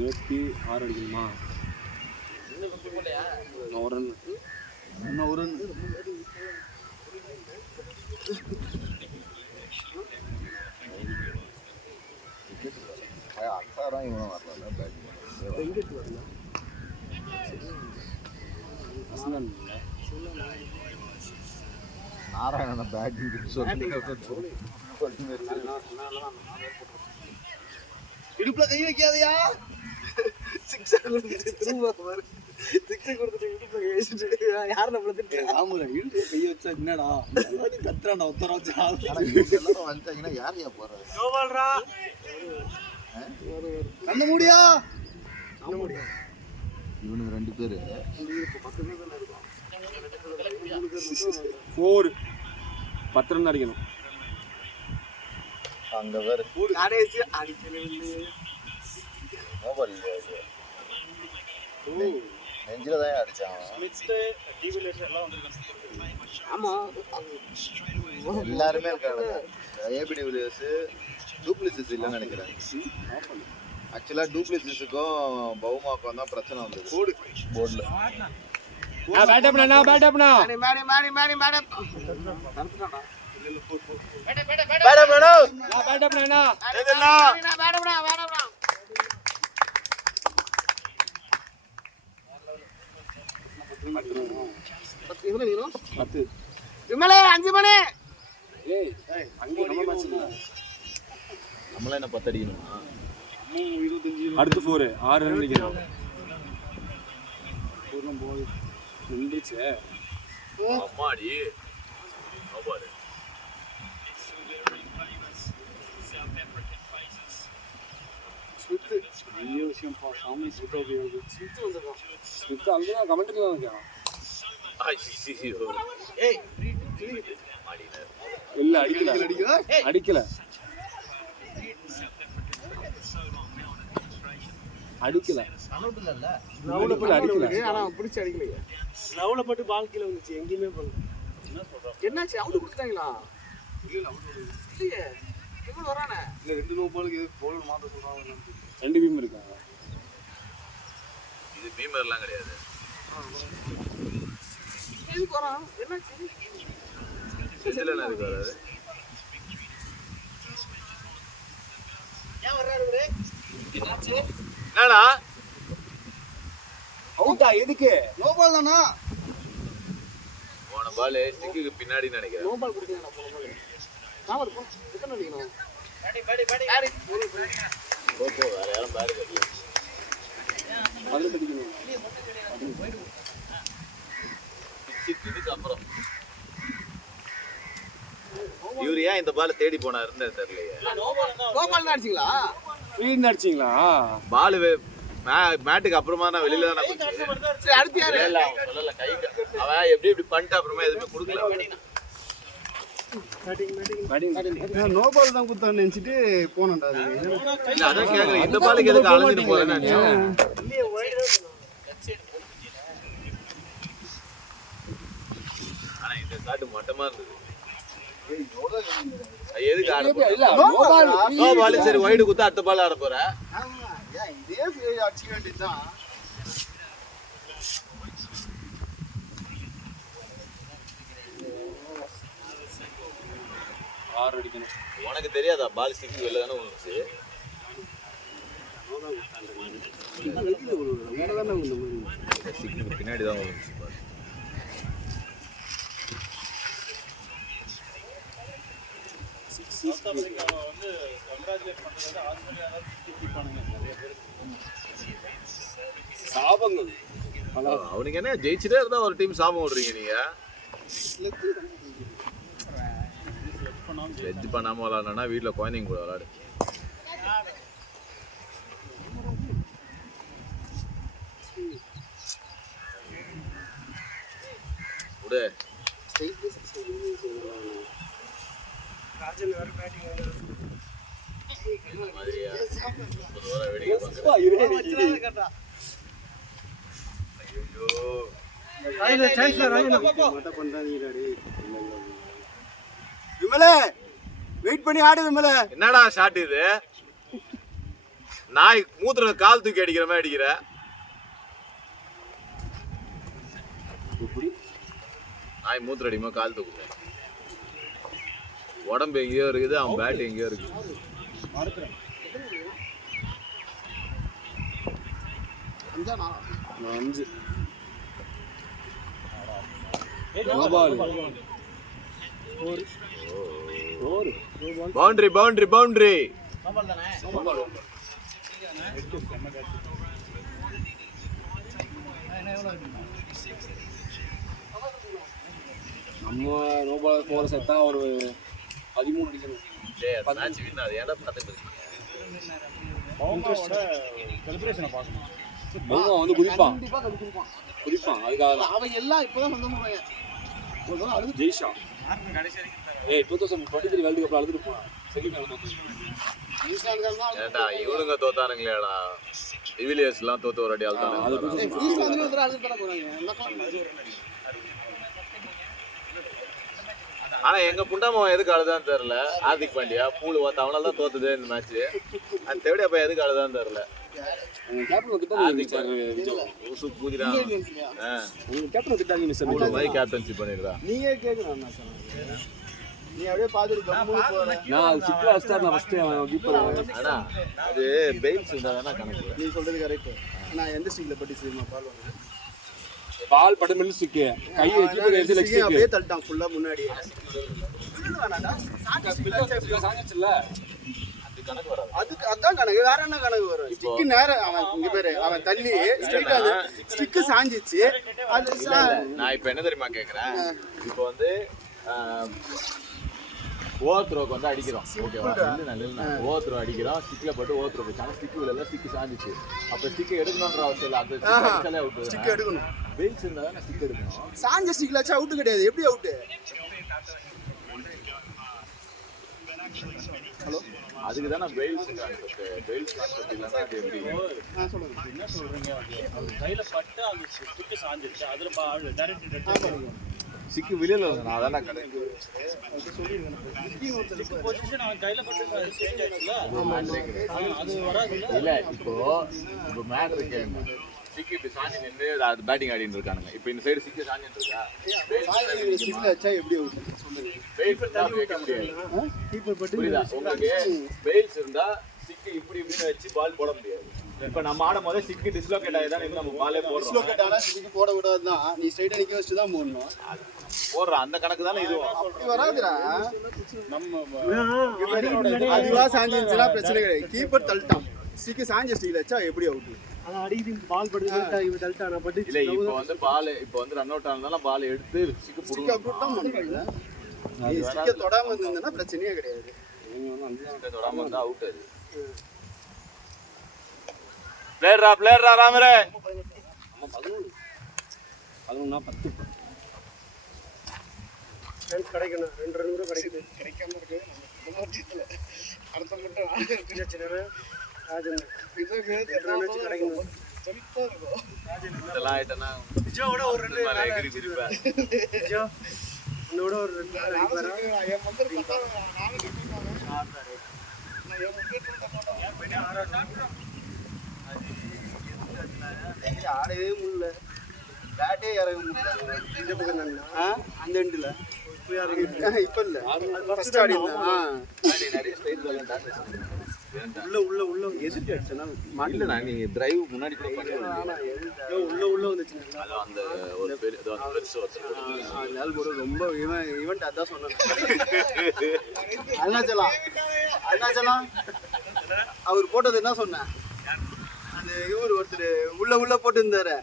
26 அடிக்கணுமா? இன்னும் ஒரு அக்ஸாரம் இவனும் வரல பேட்டிங். நாராயண பேட்டிங் சொல்லி இடுப்புல கை வைக்காதயா. 6 திரும்ப பாரு. 6 கொடுத்துட்டு இடுப்புல கை வச்சிட்டு யார் நம்மள திட்டு? ஆமாடா, இடுப்புல கை வச்சா என்னடா கத்துறான்டா உத்தர வச்சா. எல்லாரும் வந்துட்டாங்கன்னா யாரையா போறது? கோபால்ரா கண்ண மூடியா. இவனுக்கு 2 பேரு 4 10 ரன் அடிக்கணும். அங்க வேற கடைசி அடிக்கல. மொபைல் நெஞ்சில தான் அடிச்சான். ஆமா எல்லாருமே இருக்காங்க. ஏபிடி வில்லியர்ஸ் டூப்ளிசிஸ் இல்லைன்னு நினைக்கிறேன். ஆக்சுவலா டூப்ளிசிஸுக்கும் பவுமாக்கும் தான் பிரச்சனை வந்தது போர்டில். பேட் அப்னா மேடி மேடம் விமலே 5 மணி. ஏய் அங்க நம்ம மேட்ச் இல்ல. நம்மளாம் என்ன 10 அடிக்கணுமா? அடுத்து 4 6 ரன் அடிக்கணும். நின்றுச்சு. அம்மாடி பாரு. பெரிய விஷயம்ப்பா சாமி. ஸ்மித் அங்கே கமெண்ட்ல தான் இருக்கான். இல்ல அடிக்கல ஆனா பிடிச்சி அடிக்கலையே. ரவுல போட்டு பால் கீழே வந்துச்சு, எங்கேயுமே போகல. என்னாச்சு? அவுட் கொடுத்துட்டாங்களா? இல்லையே, எவ்வளவு வரானே? இல்ல 2 நோ பாலுக்கு போல் மாத்த சொல்றாங்க. 2 பீம் இருக்காங்க. இது பீமர்லாம் கிடையாது. எதுக்கு வரான்? என்னாச்சு? செஞ்சில என்ன இருக்கு வராது? ஏன் வர்றாரு இவரு? என்னாச்சு? என்னடா? அவுட்டா? எதுக்கு? நோ பால் தானா? போன பால் ஸ்டிக்கு பின்னாடி நினைக்கிறேன். நோ பால் கொடுத்தீங்களா போன பால்? நான் ஒரு எத்தனை அடிக்கணும்? போ வேற யாரும் பாரு கட்டல. அதில் அடிக்கணும். இதுக்கு அப்புறம் இவரு ஏன் இந்த பால் தேடி போனாருன்னு தெரியலையே. நோ பால் தான் அடிச்சீங்களா? ஃப்ரீன்னு அடிச்சிங்களா? பால் மேட்டுக்கு அப்புறமா நான் வெளியில தானே சரி, அடுத்து யாரு? இல்ல அவன் சொல்லல கை அவன் எப்படி பண்ணிட்டு அப்புறமா எதுவுமே கொடுக்கல. நோ பால் தான் குத்தான்னு நினைச்சிட்டு போனேன்டா. அது இல்ல அதான் கேக்குறேன், இந்த பாலுக்கு எதுக்கு அலைஞ்சிட்டு போறேன்னு நினைச்சேன். ஆனா இந்த காட்டு மட்டமா இருந்தது. எதுக்கு ஆட போற? நோ பால் சரி வைடு குத்தா அடுத்த பால் ஆட போற. இதே அடிச்சுக்க வேண்டியதுதான். அடிக்கணும். உனக்கு தெரியாதா பால் ஸ்டிக்கு வெளில தானே விழுந்துச்சு? ஸ்டிக்கு பின்னாடி தான் விழுந்துச்சு பால். சாபங்கள் அவனுக்கு என்ன ஜெயிச்சுட்டே இருந்தா ஒரு டீம் சாபம் விடுறீங்க நீங்க. வெஜ் பண்ணாம விளாடனா வீட்டுல குழந்தைங்க கூட விளாடு. விடு. மாதிரியா 30 ஓவர் வெடிக்க பாக்குறேன். விமலே வெயிட் பண்ணி ஆடு விமலே. என்னடா ஷாட் இது? நாய் மூத்திர கால் தூக்கி அடிக்கிற மாதிரி அடிக்கிற. நாய் மூத்திர அடிக்குமா கால் தூக்குது. உடம்பு எங்கேயோ இருக்குது, அவன் பேட் எங்கேயோ இருக்கு. Boundary boundary boundary. நம்ம ரோபால் போற செத்தா ஒரு 13 அடிக்கணும். மேட்ச் வின் ஆகுது. ஏன்டா பார்த்துட்டு இருக்கீங்க? வந்து குதிப்பான் கண்டிப்பா கண்டிப்பா குதிப்பான். அதுக்காக அவன் எல்லாம் இப்பதான் சொந்த முறைய ஒரு தடவை அழுது ஜெய்ஷா 2023 வேர்ல்டு கப்ல அழுதுட்டு போனான். நியூசிலாந்து தான் ஏன்டா இவனுங்க தோத்தானுங்களேடா. டிவிலியர்ஸ் எல்லாம் தோத்து ஒரு அடி ஆள்தானே. நியூசிலாந்து ஒரு தடவை அழுது தர போறாங்க. எல்லாம் ஆனா எங்க புண்டாம எதுக்கு அழுதான்னு தெரியல. ஹார்திக் பாண்டியா பூல் பார்த்து அவனால தான் தோத்துது இந்த மேட்ச். அந்த தேவடி அப்ப எதுக்கு அழுதான்னு தெரியல. கேப்டன்சி பண்ணிடுறா. நீயே கேட்கணும். நீ அப்படியே பார்த்துட்டு ஆனா அது பெயில்ஸ் இருந்தா கணக்கு. நீ சொல்றது கரெக்ட். நான் எந்த ஸ்டிக்ல பட்டி செய்யுமா பால் பட மில் ஸ்டிக் கை வச்சு லெக் ஸ்டிக் அப்படியே தள்ளிட்டான் ஃபுல்லா முன்னாடி. அதுக்கு கணக்கு வராது. அதுக்கு அதான் கணக்கு, வேற என்ன கணக்கு வரும்? ஸ்டிக்கு நேரம் அவன் இங்க பேரு அவன் தள்ளி ஸ்ட்ரைட்டா ஸ்டிக்கு சாஞ்சிச்சு. அது நான் இப்போ என்ன தெரியுமா கேட்குறேன், இப்போ வந்து ஓவர்த்ரோக்கு வந்து அடிக்கிறோம், ஓகேவா? ஓவர்த்ரோ அடிக்கிறோம், ஸ்டிக்கில் போட்டு ஓவர்த்ரோ போச்சு. ஆனால் ஸ்டிக்கு விடல, ஸ்டிக்கு சாஞ்சிச்சு. அப்போ ஸ்டிக்கு எடுக்கணுன்ற அவசியம் இல்லை, அது அவுட். ஸ்டிக் எடுக்கணும், வெயில்ஸ் இருந்தால் தான் ஸ்டிக் எடுக்கணும். சாஞ்ச ஸ்டிக்ல வச்சா அவுட் கிடையாது. எப்படி அவுட்டு? ஹலோ, அதுக்கு தான் நான் வெயில்ஸ் கான்செப்ட், வெயில்ஸ் கான்செப்ட் இல்லைன்னா அது எப்படி? சொல்லுங்க. என்ன சொல்றீங்க? அவர் கையில பட்டு அந்த ஸ்டிக்கு சாஞ்சிருச்சு, அதுல டைரக்ட் சிக்கு விலையில நான் அதான் கடை பொசிஷன் அவன் கையில பட்டு சேஞ்ச் ஆயிடுச்சுல, அது வராதுல்ல. இல்லை. இப்போ மேட்ரு கேளுங்க, சிக்கு இப்படி சாஞ்சி நின்று அது பேட்டிங் ஆடிட்டு இருக்கானுங்க. இப்போ இந்த சைடு சிக்கு சாஞ்சிட்டு இருக்கா, ஸ்டிக்ல வச்சா எப்படி அவுட்? சொல்லுங்க. வெயில்ஸ் இருந்தா வைக்க முடியாது. புரியுதா உங்களுக்கு? வெயில்ஸ் இருந்தா சிக்கு இப்படி இப்படின்னு வச்சு பால் போட முடியாது. இப்போ நம்ம ஆடும் போதே சிக்கு டிஸ்லோகேட் ஆகிதான் நம்ம பாலே போடுறோம். டிஸ்லோகேட் ஆனா ஸ்டிக் போட விடாது தான். நீ ஸ்ட்ரைட்டா நிக்க வச்சு தான் போடணும். போடுறோம் அந்த கணக்கு தானே இதுவும். அப்படி வராதுடா. அதுவா சாஞ்சிருச்சுன்னா பிரச்சனை கிடையாது. கீப்பர் தள்ளிட்டான், ஸ்டிக் சாஞ்ச ஸ்டிக்ல வச்சா எப்படி அவுட்? அதான் அடிக்குது, பால் படுத்து இவ தள்ளிட்டான் பட்டு. இல்லை இப்போ வந்து பால் இப்போ வந்து ரன் அவுட் ஆனதால பால் எடுத்து சிக்கு ஸ்டிக் அவுட் தான் பண்ணுவீங்க. நீ ஸ்டிக்க தொடாம இருந்தீங்கன்னா பிரச்சனையே கிடையாது. தொடாம இருந்தா அவுட். அது பிளேயரா ராமரே. 11 10 கிடைக்கணும். 2 ரன் கூட கிடைக்குது. கிடைக்காம இருக்கு. அடுத்த மட்டும் ராஜன் கிடைக்கணும். இதெல்லாம் ஆயிட்டேன்னா விஜயோட ஒரு ரெண்டு எகிரி குதிப்பேன். விஜயோ இன்னோட ஒரு ரெண்டு ஆடவே முடியல, பேட்டே இறங்க முடியல. இந்த பக்கம் தானே அந்த எண்டுல இப்ப இல்ல, ஃபர்ஸ்ட் ஆடி நிறைய ஸ்டைல் உள்ள எதிர்த்து அடிச்சனா இல்லைண்ணா, நீங்க டிரைவ் முன்னாடி கூட பண்ணுவீங்க. உள்ள வந்துச்சு. அது அந்த ஒரு பெருசு அதனால கூட ரொம்ப ஈவெண்ட் அதான் சொன்னேன். அருணாச்சலம் அவர் போட்டது என்ன சொன்னேன், அந்த இவர் ஒருத்தர் உள்ள போட்டு இருந்தாரு.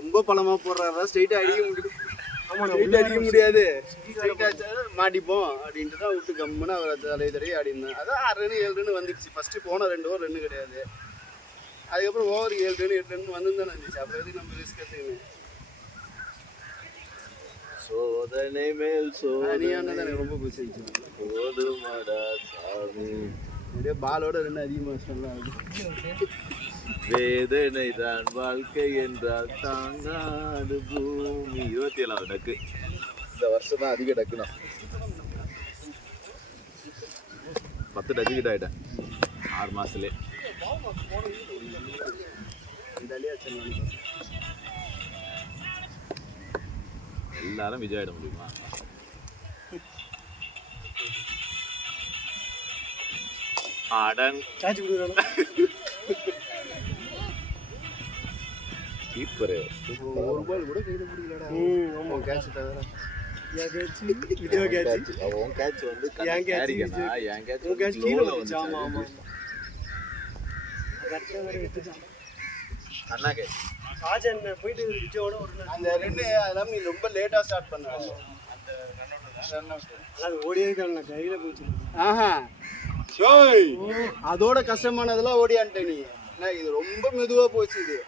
ரொம்ப பழமா போடுறாரா, ஸ்ட்ரைட்டா அடிக்க முடியும். அடிக்க முடியாது, மாட்டிப்போம் அப்படின்ட்டு தான் விட்டு கம்முன்னு அவர் தலையை ஆடி இருந்தான். அதான் 6 ரன் 7 ரன் வந்துடுச்சு. ஃபர்ஸ்ட் போன 2 ஓவர் ரன் கிடையாது. அதுக்கப்புறம் ஓவர் 7 ரன் 8 ரன் வந்து தானே இருந்துச்சு. அப்புறம் எதுக்கு நம்ம ரிஸ்க் எடுத்துக்கணும்? சோதனை மேல் சோதனை எனக்கு ரொம்ப பிடிச்சிருச்சு. போதுமடா சாமி, அப்படியே பாலோட ரன் அதிகமாக சொல்லலாம். வேதனை தான் வாழ்க்கை என்றால் தாங்காது பூமி. 27வது டக்கு இந்த வருஷம் தான் அதிக டக்குனா. 10 டக்கு கிட்ட ஆயிட்டேன் 6 மாசத்துலயே. எல்லாரும் விஜய் ஆயிட முடியுமா? ஆடன் சார்ஜ் கொடுக்குறாங்க. கீப்பரு ஒரு பால் கூட கையில பிடிக்கலடா. ஆமா, கேட்ச் தவிர வீடியோ கேட்ச். அவன் கேட்ச் வந்து என் catch கேரிகனா என் கேட்ச் உன் catch கீழ வந்துச்சு. ஆமா அண்ணா கேட்ச் ராஜன் போயிட்டு விஜயோட ஒரு அந்த ரெண்டு அதெல்லாம் நீ ரொம்ப லேட்டா ஸ்டார்ட் பண்ண. அது ஓடியே இருக்காங்க, கையில போச்சு. ஆஹா, அதோட கஷ்டமானதெல்லாம் ஓடியான்ட்ட நீ. என்ன இது ரொம்ப மெதுவா போச்சு இது.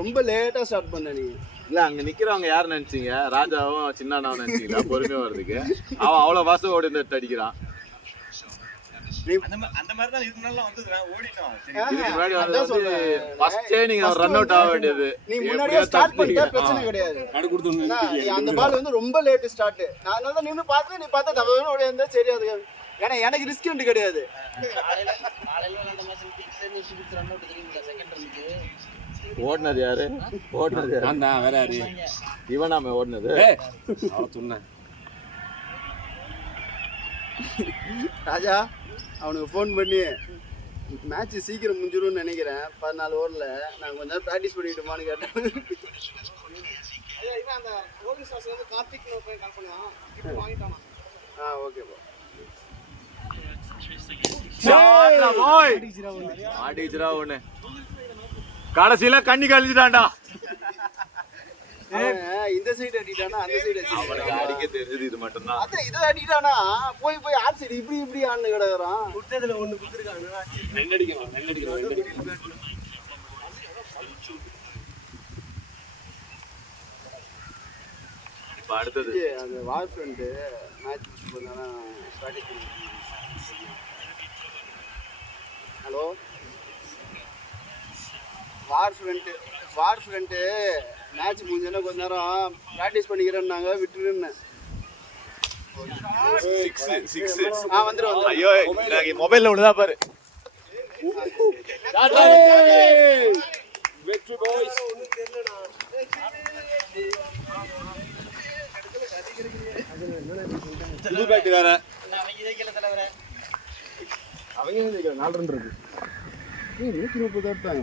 ரொம்ப லேட்டா ஸ்டார்ட் பண்ண நீ. இல்ல அங்க நிக்கிறவங்க யாரு நினைச்சீங்க? ராஜாவும் சின்ன அண்ணாவும் நினைச்சீங்களா? பொறுமையா வர்றதுக்கு அவன் அவ்வளவு வாசம் ஓடி வந்து அடிக்கிறான். அந்த மாதிரி தான் இதுக்கு நல்லா வந்து ஓடிட்டான். இதுக்கு முன்னாடி வந்து ஃபர்ஸ்டே நீங்க ரன் அவுட் ஆக வேண்டியது. நீ முன்னாடியே ஸ்டார்ட் பண்ணிட்டா பிரச்சனை கிடையாது. அந்த பால் வந்து ரொம்ப லேட் ஸ்டார்ட். நான் அதனால தான் நின்னு பார்த்தேன், நீ பார்த்தா தவறு ஓடி இருந்தா சரி. அது ஏன்னா எனக்கு ரிஸ்க் உண்டு கிடையாது. ஓடுனது யாரு? ஓடுனது வேற யாரு? இவனாம ஓடுனது சொன்னேன். ராஜா அவனுக்கு ஃபோன் பண்ணி மேட்ச் சீக்கிரம் முடிஞ்சிடும்னு நினைக்கிறேன், 14 ஓவரில் நான் கொஞ்ச நேரம் ப்ராக்டிஸ் பண்ணிக்கிட்டோமான்னு கேட்டேன். அந்த ஓவிங் ஸ்டார்ஸ் வந்து கார்த்திக் கால் பண்ணான், வாங்கிட்டானா ஓகேப்பா. ஆடிச்சுரா ஒண்ணு கடைசியில கண்ணி கழிச்சுட்டான்டா. இந்த சைடு அடிட்டானா அந்த சைடு அவனுக்கு அடிக்க தெரிஞ்சது இது மட்டும்தான். அதான் இதை அடிட்டானா போய் ஆட் சைடு இப்படி ஆன்னு கிடக்குறான். குட்டதுல ஒண்ணு குடுத்துருக்காங்க. இப்ப அடுத்தது அந்த வார் ஃப்ரெண்டு மேட்ச் பண்ணாலும் ப்ராக்டிஸ் பண்ணி. ஹலோ வார் ஃப்ரெண்டு மேட்ச் முடிஞ்சோன்னா கொஞ்ச நேரம் ப்ராக்டிஸ் பண்ணிக்கிறேன்னாங்க, விட்டுருன்னேன். வந்துடும். ஐயோ மொபைல்ல விடுதா பாரு. அவங்க 4 ரன் இருக்கு. 130 எடுத்தாங்க.